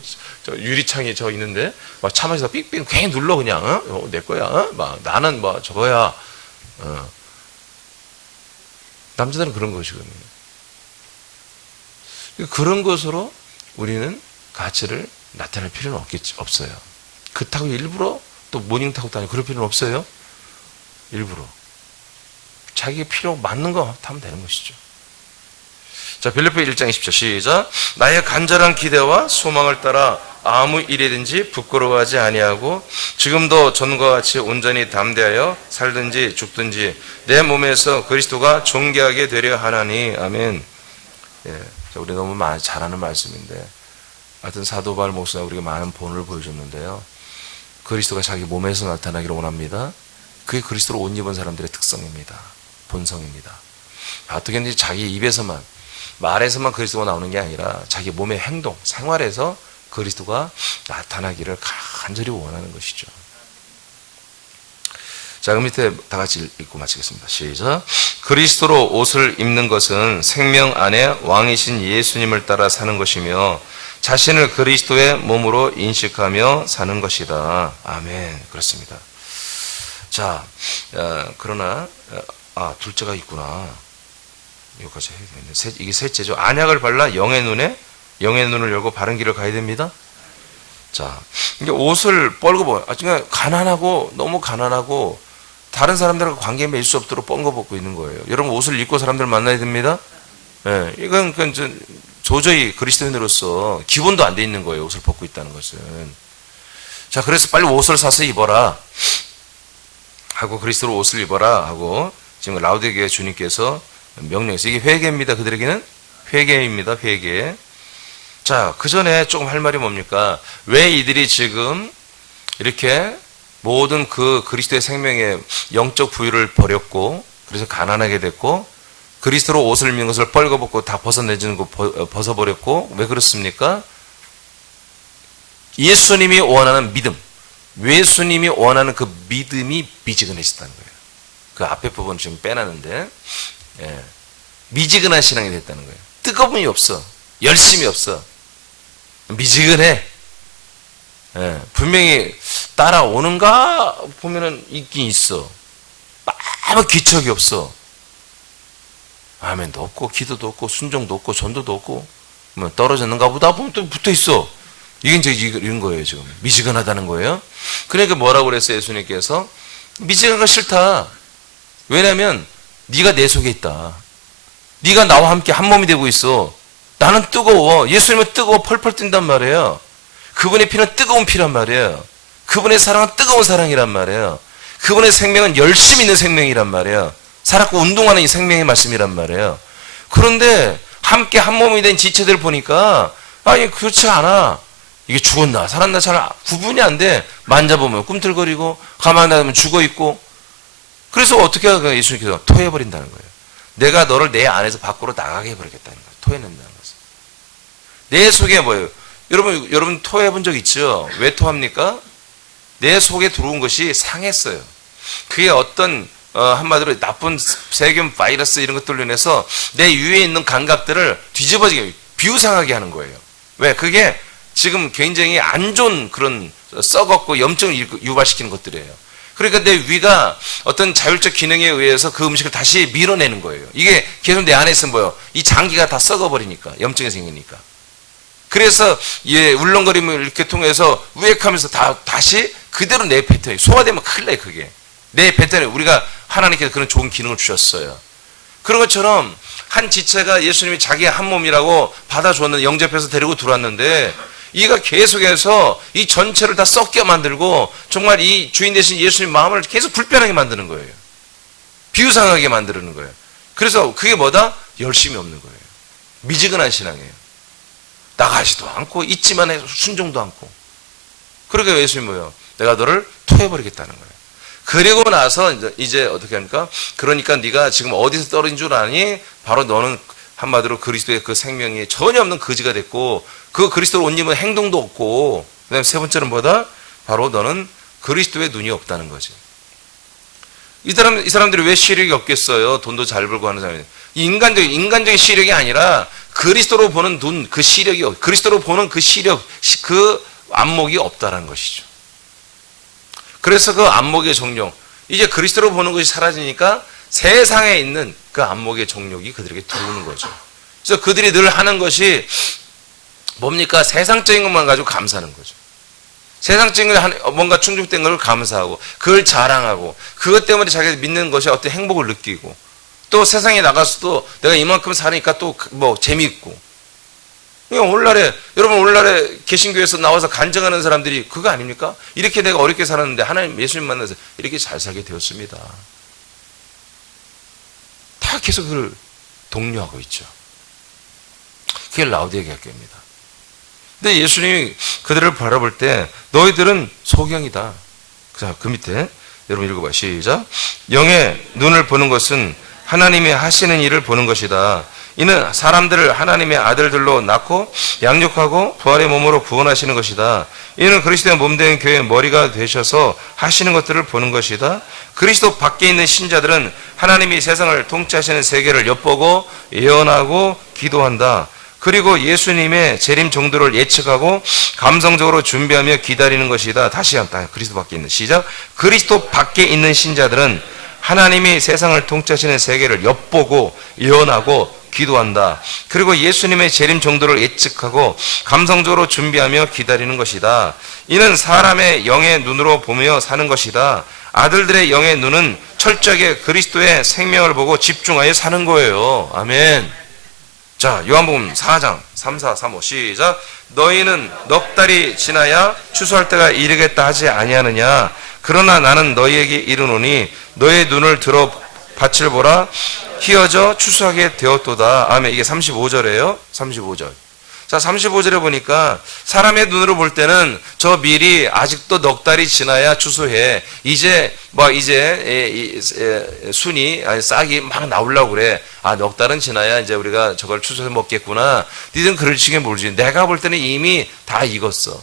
저 유리창이 저 있는데 막 차 마시다 삑삑 괜히 눌러 그냥 내 거야 막 나는 뭐 저거야 남자들은 그런 것이거든요. 그런 것으로 우리는 가치를 나타낼 필요는 없어요. 그렇다고 일부러 또 모닝 타고 다니고 그럴 필요는 없어요. 일부러 자기가 필요 맞는 거 하면 되는 것이죠. 자, 빌립보 1장 20절 시작. 나의 간절한 기대와 소망을 따라 아무 일이든지 부끄러워하지 아니하고 지금도 전과 같이 온전히 담대하여 살든지 죽든지 내 몸에서 그리스도가 존귀하게 되려 하나니. 아멘. 예, 우리 너무 잘하는 말씀인데 하여튼 사도 바울 목사가 우리가 많은 본을 보여줬는데요. 그리스도가 자기 몸에서 나타나기를 원합니다. 그게 그리스도로 옷 입은 사람들의 특성입니다. 본성입니다. 어떻게 했는지 자기 입에서만 말에서만 그리스도가 나오는 게 아니라 자기 몸의 행동, 생활에서 그리스도가 나타나기를 간절히 원하는 것이죠. 자, 그 밑에 다 같이 읽고 마치겠습니다. 시작. 그리스도로 옷을 입는 것은 생명 안에 왕이신 예수님을 따라 사는 것이며 자신을 그리스도의 몸으로 인식하며 사는 것이다. 아멘. 그렇습니다. 자, 그러나 둘째가 있구나. 이거까지 해야 되는데 이게 셋째죠. 안약을 발라 영의 눈을 열고 바른 길을 가야 됩니다. 자, 이게 옷을 뻘거벗어. 그러니까 가난하고 너무 가난하고 다른 사람들과 관계 맺을 수 없도록 뻘거벗고 있는 거예요. 여러분 옷을 입고 사람들 만나야 됩니다. 예, 이건 도저히 그리스도인으로서 기본도 안 돼 있는 거예요. 옷을 벗고 있다는 것은. 자, 그래서 빨리 옷을 사서 입어라 하고 그리스도로 옷을 입어라 하고 지금 라오디게아 주님께서 명령했어요. 이게 회개입니다. 그들에게는 회개입니다. 회개. 자, 그 전에 조금 할 말이 뭡니까? 왜 이들이 지금 이렇게 모든 그 그리스도의 생명의 영적 부유를 버렸고 그래서 가난하게 됐고 그리스도로 옷을 입는 것을 뻘거벗고 다 벗어내주는 거 벗어버렸고 왜 그렇습니까? 예수님이 원하는 믿음, 예수님이 원하는 그 믿음이 미지근해졌다는 거예요. 그 앞에 부분 지금 빼놨는데 미지근한 신앙이 됐다는 거예요. 뜨거움이 없어, 열심이 없어, 미지근해. 분명히 따라오는가 보면은 있긴 있어. 아무 기척이 없어. 아멘도 없고 기도도 없고 순종도 없고 전도도 없고 뭐 떨어졌는가 보다 보면 또 붙어 있어. 이게 이제 이런 거예요. 지금 미지근하다는 거예요. 그러니까 뭐라고 그랬어요? 예수님께서 미지근한 거 싫다. 왜냐하면 네가 내 속에 있다. 네가 나와 함께 한 몸이 되고 있어. 나는 뜨거워. 예수님은 뜨거워 펄펄 뛴단 말이에요. 그분의 피는 뜨거운 피란 말이에요. 그분의 사랑은 뜨거운 사랑이란 말이에요. 그분의 생명은 열심히 있는 생명이란 말이에요. 살았고 운동하는 이 생명의 말씀이란 말이에요. 그런데 함께 한 몸이 된 지체들 보니까 아니 그렇지 않아. 이게 죽었나 살았나 잘 구분이 안 돼. 만져보면 꿈틀거리고 가만히 놔두면 죽어있고. 그래서 어떻게 하고 예수님께서 토해버린다는 거예요. 내가 너를 내 안에서 밖으로 나가게 해버리겠다는 거예요. 토해낸다는 것은. 내 속에 뭐예요? 여러분 토해본 적 있죠? 왜 토합니까? 내 속에 들어온 것이 상했어요. 그게 어떤 한마디로 나쁜 세균, 바이러스 이런 것들로 인해서 내 위에 있는 감각들을 뒤집어지게 비우상하게 하는 거예요. 왜? 그게 지금 굉장히 안 좋은 그런 썩었고 염증을 유발시키는 것들이에요. 그러니까 내 위가 어떤 자율적 기능에 의해서 그 음식을 다시 밀어내는 거예요. 이게 계속 내 안에 있으면 뭐예요? 이 장기가 다 썩어버리니까, 염증이 생기니까. 그래서 울렁거림을 이렇게 통해서 우액하면서 다시 그대로 내 뱉어요. 소화되면 큰일 나요, 그게. 내 뱉어요. 우리가 하나님께서 그런 좋은 기능을 주셨어요. 그런 것처럼 한 지체가 예수님이 자기의 한 몸이라고 받아줬는데, 영접해서 데리고 들어왔는데, 이가 계속해서 이 전체를 다 썩게 만들고 정말 이 주인 되신 예수님 마음을 계속 불편하게 만드는 거예요. 비우상하게 만드는 거예요. 그래서 그게 뭐다? 열심이 없는 거예요. 미지근한 신앙이에요. 나가지도 않고 있지만 해서 순종도 않고. 그러니까 예수님이 뭐예요? 내가 너를 토해버리겠다는 거예요. 그리고 나서 이제 어떻게 합니까? 그러니까 네가 지금 어디서 떨어진 줄 아니? 바로 너는 한마디로 그리스도의 그 생명이 전혀 없는 거지가 됐고, 그 그리스도를 옷 입은 행동도 없고, 그 다음에 세 번째는 뭐다? 바로 너는 그리스도의 눈이 없다는 거지. 이 사람들이 왜 시력이 없겠어요? 돈도 잘 벌고 하는 사람이. 인간적인 시력이 아니라 그리스도로 보는 눈, 그 시력이, 그리스도로 보는 그 시력, 그 안목이 없다는 것이죠. 그래서 그 안목의 정욕, 이제 그리스도로 보는 것이 사라지니까 세상에 있는 그 안목의 정욕이 그들에게 들어오는 거죠. 그래서 그들이 늘 하는 것이 뭡니까? 세상적인 것만 가지고 감사하는 거죠. 세상적인 뭔가 충족된 걸 감사하고, 그걸 자랑하고, 그것 때문에 자기가 믿는 것이 어떤 행복을 느끼고, 또 세상에 나가서도 내가 이만큼 사니까 또 뭐 재미있고. 여러분 오늘날에 개신교에서 나와서 간증하는 사람들이 그거 아닙니까? 이렇게 내가 어렵게 살았는데 하나님 예수님 만나서 이렇게 잘 살게 되었습니다. 다 계속 그걸 독려하고 있죠. 그게 라우디게아 교회입니다. 근데 예수님이 그들을 바라볼 때 너희들은 소경이다. 자, 그 밑에 여러분 읽어봐요. 시작. 영의 눈을 보는 것은 하나님이 하시는 일을 보는 것이다. 이는 사람들을 하나님의 아들들로 낳고 양육하고 부활의 몸으로 구원하시는 것이다. 이는 그리스도의 몸된 교회의 머리가 되셔서 하시는 것들을 보는 것이다. 그리스도 밖에 있는 신자들은 하나님이 세상을 통치하시는 세계를 엿보고 예언하고 기도한다. 그리고 예수님의 재림 정도를 예측하고 감성적으로 준비하며 기다리는 것이다. 다시 한번 그리스도 밖에 있는 시작. 그리스도 밖에 있는 신자들은 하나님이 세상을 통치하시는 세계를 엿보고 예언하고 기도한다. 그리고 예수님의 재림 정도를 예측하고 감성적으로 준비하며 기다리는 것이다. 이는 사람의 영의 눈으로 보며 사는 것이다. 아들들의 영의 눈은 철저하게 그리스도의 생명을 보고 집중하여 사는 거예요. 아멘. 자, 요한복음 4장 3, 4, 3, 5 시작. 너희는 넉 달이 지나야 추수할 때가 이르겠다 하지 아니하느냐. 그러나 나는 너희에게 이르노니 너의 눈을 들어 밭을 보라. 희어져 추수하게 되었도다. 아멘. 이게 35절이에요. 35절. 자, 35절에 보니까 사람의 눈으로 볼 때는 저 밀이 아직도 넉 달이 지나야 추수해. 이제 순이 아니 싹이 막 나오려고 그래. 아, 넉 달은 지나야 이제 우리가 저걸 추수해서 먹겠구나. 니들은 그럴지게 모르지. 내가 볼 때는 이미 다 익었어.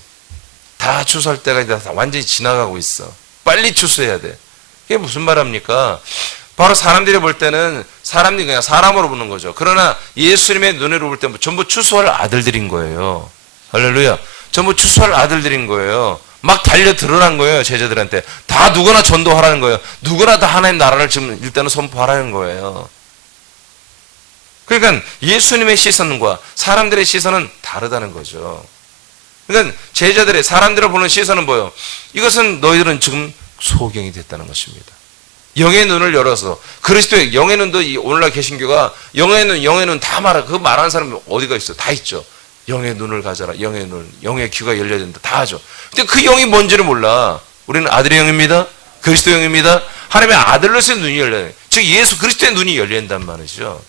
다 추수할 때가 이제 다 완전히 지나가고 있어. 빨리 추수해야 돼. 이게 무슨 말합니까? 바로 사람들이 볼 때는 사람들이 그냥 사람으로 보는 거죠. 그러나 예수님의 눈으로 볼 때는 전부 추수할 아들들인 거예요. 할렐루야. 전부 추수할 아들들인 거예요. 막 달려들으란 거예요. 제자들한테. 다 누구나 전도하라는 거예요. 누구나 다 하나님 나라를 지금 일단은 선포하라는 거예요. 그러니까 예수님의 시선과 사람들의 시선은 다르다는 거죠. 그러니까 제자들의 사람들을 보는 시선은 뭐예요? 이것은 너희들은 지금 소경이 됐다는 것입니다. 영의 눈을 열어서 그리스도의 영의 눈도 오늘날 개신교가 영의 눈 다 말하. 그 말하는 사람이 어디가 있어? 다 있죠. 영의 눈을 가져라. 영의 눈, 영의 귀가 열려야 된다. 다 하죠. 근데 그 영이 뭔지를 몰라. 우리는 아들의 영입니다. 그리스도 영입니다. 하나님의 아들로서의 눈이 열려요. 즉 예수 그리스도의 눈이 열린단 말이죠.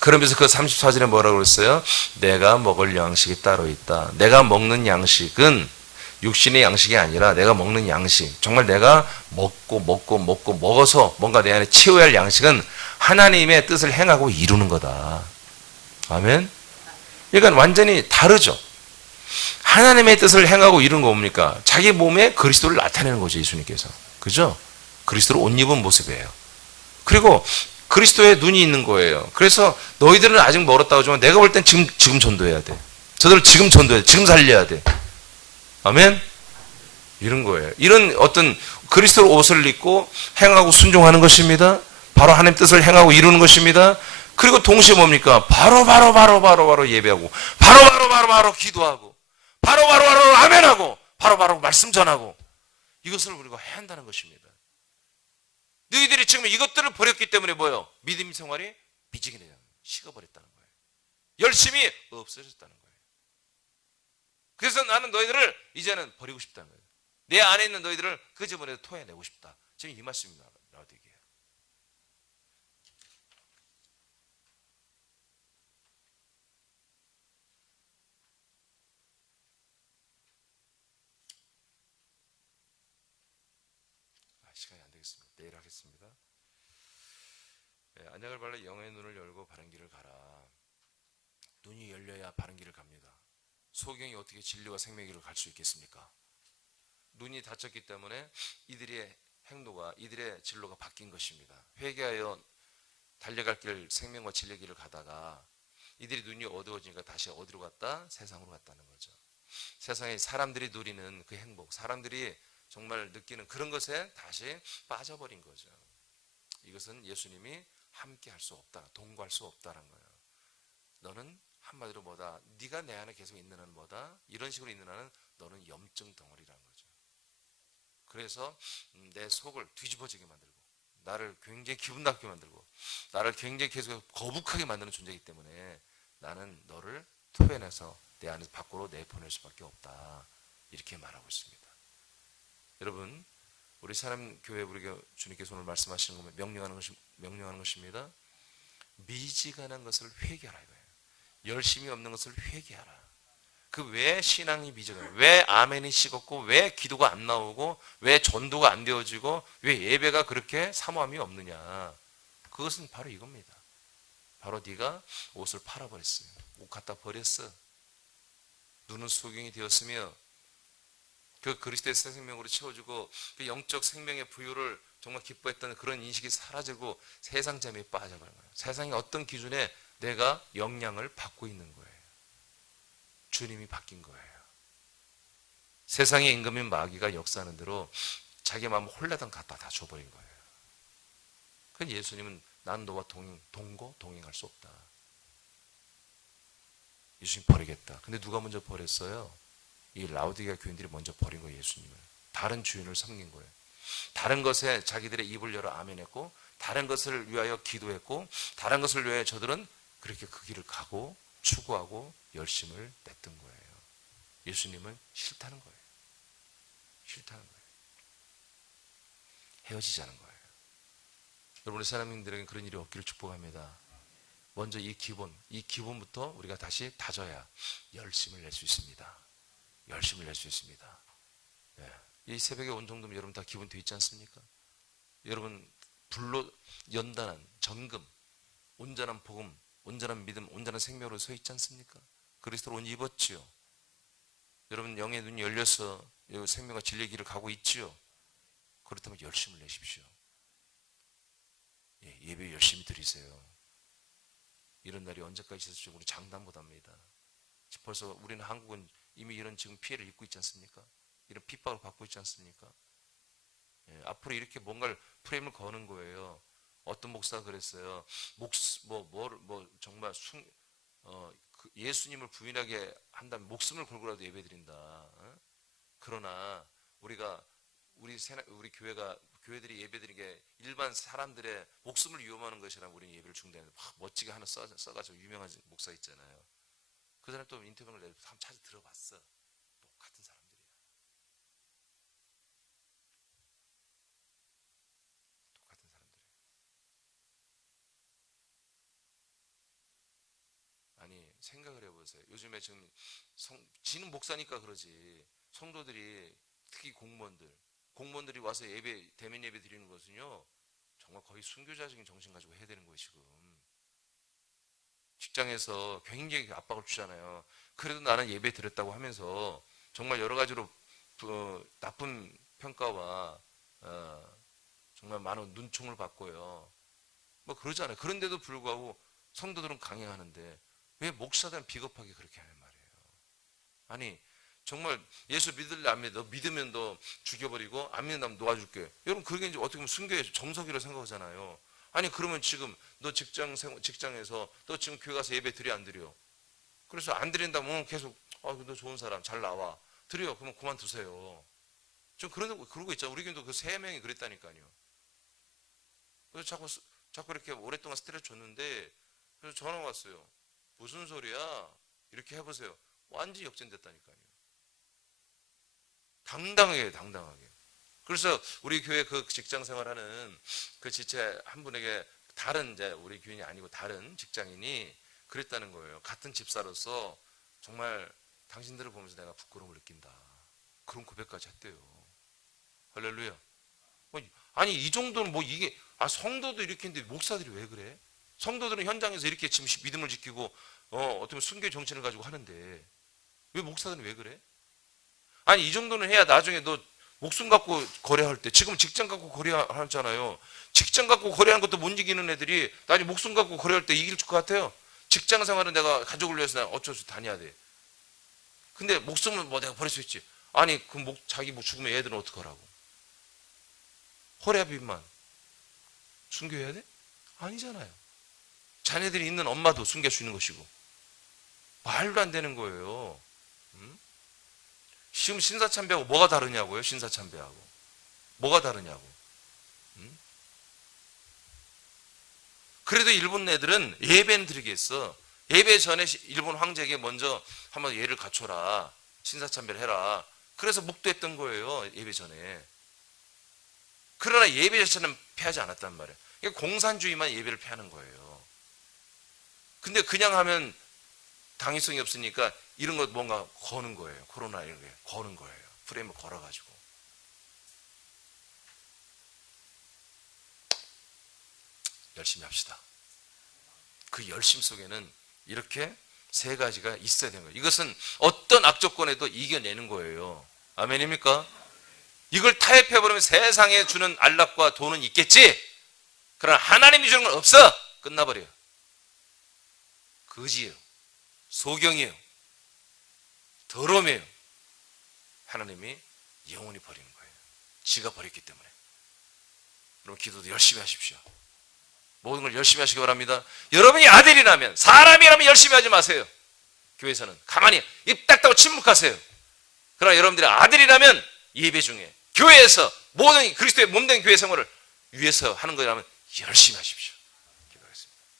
그러면서 그 34절에 뭐라고 그랬어요? 내가 먹을 양식이 따로 있다. 내가 먹는 양식은 육신의 양식이 아니라 내가 먹는 양식, 정말 내가 먹어서 뭔가 내 안에 채워야 할 양식은 하나님의 뜻을 행하고 이루는 거다. 아멘. 그러니까 완전히 다르죠. 하나님의 뜻을 행하고 이룬 거 뭡니까? 자기 몸에 그리스도를 나타내는 거죠, 예수님께서. 그죠? 그리스도를 옷 입은 모습이에요. 그리고 그리스도의 눈이 있는 거예요. 그래서 너희들은 아직 멀었다고 하지만 내가 볼 땐 지금 전도해야 돼. 저들을 지금 전도해야 돼. 지금 살려야 돼. 아멘? 이런 거예요. 이런 어떤 그리스도 옷을 입고 행하고 순종하는 것입니다. 바로 하나님 뜻을 행하고 이루는 것입니다. 그리고 동시에 뭡니까? 바로 예배하고 바로 기도하고 바로 아멘하고 바로 말씀 전하고 이것을 우리가 해야 한다는 것입니다. 너희들이 지금 이것들을 버렸기 때문에 뭐예요? 믿음 생활이 비지게 되잖아요. 식어버렸다는 거예요. 열심히 없어졌다는 거예요. 그래서 나는 너희들을 이제는 버리고 싶다는 거예요. 내 안에 있는 너희들을 그 집안에서 토해내고 싶다. 지금 이 말씀입니다. 라오디게아. 시간이 안 되겠습니다. 내일 하겠습니다. 네, 안약을 발라 영의 눈을 열고 바른 길을 가라. 눈이 열려야 바른 길을 갑니다. 소경이 어떻게 진리와 생명의 길을 갈 수 있겠습니까? 눈이 닫혔기 때문에 이들의 행로가 이들의 진로가 바뀐 것입니다. 회개하여 달려갈 길 생명과 진리의 길을 가다가 이들이 눈이 어두워지니까 다시 어디로 갔다? 세상으로 갔다는 거죠. 세상에 사람들이 누리는 그 행복, 사람들이 정말 느끼는 그런 것에 다시 빠져버린 거죠. 이것은 예수님이 함께 할 수 없다, 동거할 수 없다는 거예요. 너는 한마디로 뭐다? 네가 내 안에 계속 있는 한은 뭐다? 이런 식으로 있는 한은 너는 염증 덩어리라는 거죠. 그래서 내 속을 뒤집어지게 만들고 나를 굉장히 기분 나쁘게 만들고 나를 굉장히 계속 거북하게 만드는 존재이기 때문에 나는 너를 토해내서 내 안에서 밖으로 내보낼 수밖에 없다. 이렇게 말하고 있습니다. 여러분, 우리 사람 교회 우리가 주님께서 오늘 말씀하시는 거면 명령하는 것입니다. 미지근한 것을 회개하라 이거예요. 열심이 없는 것을 회개하라. 그 왜 신앙이 미지근해? 왜 아멘이 식었고 왜 기도가 안 나오고 왜 전도가 안 되어지고 왜 예배가 그렇게 사모함이 없느냐? 그것은 바로 이겁니다. 바로 네가 옷을 팔아버렸어요. 옷 갖다 버렸어. 눈은 소경이 되었으며 그 그리스도의 새 생명으로 채워주고 그 영적 생명의 부유를 정말 기뻐했던 그런 인식이 사라지고 세상 재미에 빠져버린 거예요. 세상의 어떤 기준에 내가 영향을 받고 있는 거예요. 주님이 바뀐 거예요. 세상의 임금인 마귀가 역사하는 대로 자기 마음을 홀라당 갖다 다 줘버린 거예요. 그래서 예수님은 난 너와 동행할 수 없다. 예수님 버리겠다. 근데 누가 먼저 버렸어요? 이 라오디게아 교인들이 먼저 버린 거예요. 예수님을. 다른 주인을 섬긴 거예요. 다른 것에 자기들의 입을 열어 아멘했고 다른 것을 위하여 기도했고 다른 것을 위하여 저들은 그렇게 그 길을 가고 추구하고 열심을 냈던 거예요. 예수님은 싫다는 거예요. 싫다는 거예요. 헤어지자는 거예요. 여러분, 우리 사람들에게 그런 일이 없기를 축복합니다. 먼저 이 기본부터 우리가 다시 다져야 열심을 낼 수 있습니다. 열심을 낼 수 있습니다. 네. 이 새벽에 온 정도면 여러분 다 기분 돼 있지 않습니까? 여러분 불로 연단한 전금, 온전한 복음, 온전한 믿음, 온전한 생명으로 서 있지 않습니까? 그리스도로 옷 입었지요. 여러분 영의 눈이 열려서 생명과 진리의 길을 가고 있지요. 그렇다면 열심을 내십시오. 예배 열심히 드리세요. 이런 날이 언제까지 있을지 우리 장담 못합니다. 벌써 우리는 한국은 이미 이런 지금 피해를 입고 있지 않습니까? 이런 핍박을 받고 있지 않습니까? 앞으로 이렇게 뭔가를 프레임을 거는 거예요. 어떤 목사가 그랬어요. 정말 예수님을 부인하게 한다면 목숨을 걸고라도 예배드린다. 그러나 우리 교회들이 예배드리게 일반 사람들의 목숨을 위험하는 것이라 우리는 예배를 중단해서 멋지게 하나 써가지고 유명한 목사 있잖아요. 그 사람 또 인터뷰를 내서 한번 찾아 들어봤어. 똑같은 사람들이야. 똑같은 사람들이에요. 아니 생각을 해보세요. 요즘에 지금 지는 목사니까 그러지. 성도들이 특히 공무원들이 와서 대면 예배 드리는 것은요 정말 거의 순교자적인 정신 가지고 해야 되는 거예요. 지금 직장에서 굉장히 압박을 주잖아요. 그래도 나는 예배 드렸다고 하면서 정말 여러 가지로 나쁜 평가와 정말 많은 눈총을 받고요. 뭐 그러잖아요. 그런데도 불구하고 성도들은 강행하는데 왜 목사들은 비겁하게 그렇게 하는 말이에요. 아니 정말 예수 믿을래 안 믿어? 믿으면 너 죽여버리고 안 믿으면 놓아줄게. 여러분 그게 이제 어떻게 보면 순교의 정석이라고 생각하잖아요. 아니 그러면 지금 너 직장에서 너 지금 교회 가서 예배 드려 안 드려? 그래서 안 드린다면 계속 너 좋은 사람 잘 나와 드려. 그러면 그만두세요. 좀 그러고 있잖아. 우리 교회도 그 3명이 그랬다니까요. 그래서 자꾸 이렇게 오랫동안 스트레스 줬는데 그래서 전화 왔어요. 무슨 소리야? 이렇게 해보세요. 완전히 역전됐다니까요. 당당하게. 그래서 우리 교회 그 직장 생활하는 그 지체 한 분에게 다른 이제 우리 교인이 아니고 다른 직장인이 그랬다는 거예요. 같은 집사로서 정말 당신들을 보면서 내가 부끄러움을 느낀다. 그런 고백까지 했대요. 할렐루야. 아니 이 정도는 뭐 이게 성도도 이렇게 했는데 목사들이 왜 그래? 성도들은 현장에서 이렇게 지금 믿음을 지키고 어떻게 보면 순교 정신을 가지고 하는데 왜 목사들은 왜 그래? 아니 이 정도는 해야 나중에 너 목숨 갖고 거래할 때 지금 직장 갖고 거래하잖아요. 직장 갖고 거래하는 것도 못 이기는 애들이 나중에 목숨 갖고 거래할 때 이길 것 같아요. 직장 생활은 내가 가족을 위해서 어쩔 수 다녀야 돼. 근데 목숨은 뭐 내가 버릴 수 있지. 아니 그 자기 죽으면 애들은 어떡하라고? 허례비만 순교해야 돼? 아니잖아요. 자녀들이 있는 엄마도 숨길 수 있는 것이고 말도 안 되는 거예요. 지금 신사참배하고 뭐가 다르냐고요? 신사참배하고 뭐가 다르냐고. 그래도 일본 애들은 예배는 드리겠어. 예배 전에 일본 황제에게 먼저 한번 예를 갖춰라. 신사참배를 해라. 그래서 묵도했던 거예요. 예배 전에. 그러나 예배 자체는 패하지 않았단 말이에요. 그러니까 공산주의만 예배를 패하는 거예요. 근데 그냥 하면 당위성이 없으니까 이런 거 뭔가 거는 거예요. 코로나 이런 게 거는 거예요. 프레임을 걸어가지고. 열심히 합시다. 그 열심 속에는 이렇게 3가지가 있어야 되는 거예요. 이것은 어떤 악조건에도 이겨내는 거예요. 아멘입니까? 이걸 타협해버리면 세상에 주는 안락과 돈은 있겠지. 그러나 하나님이 주는 건 없어. 끝나버려요. 거지예요. 소경이에요. 더러움이에요. 하나님이 영원히 버리는 거예요. 지가 버렸기 때문에. 여러분 기도도 열심히 하십시오. 모든 걸 열심히 하시기 바랍니다. 여러분이 아들이라면 사람이라면 열심히 하지 마세요. 교회에서는 가만히 입 딱 닫고 침묵하세요. 그러나 여러분들이 아들이라면 예배 중에 교회에서 모든 그리스도의 몸된 교회 생활을 위해서 하는 거라면 열심히 하십시오.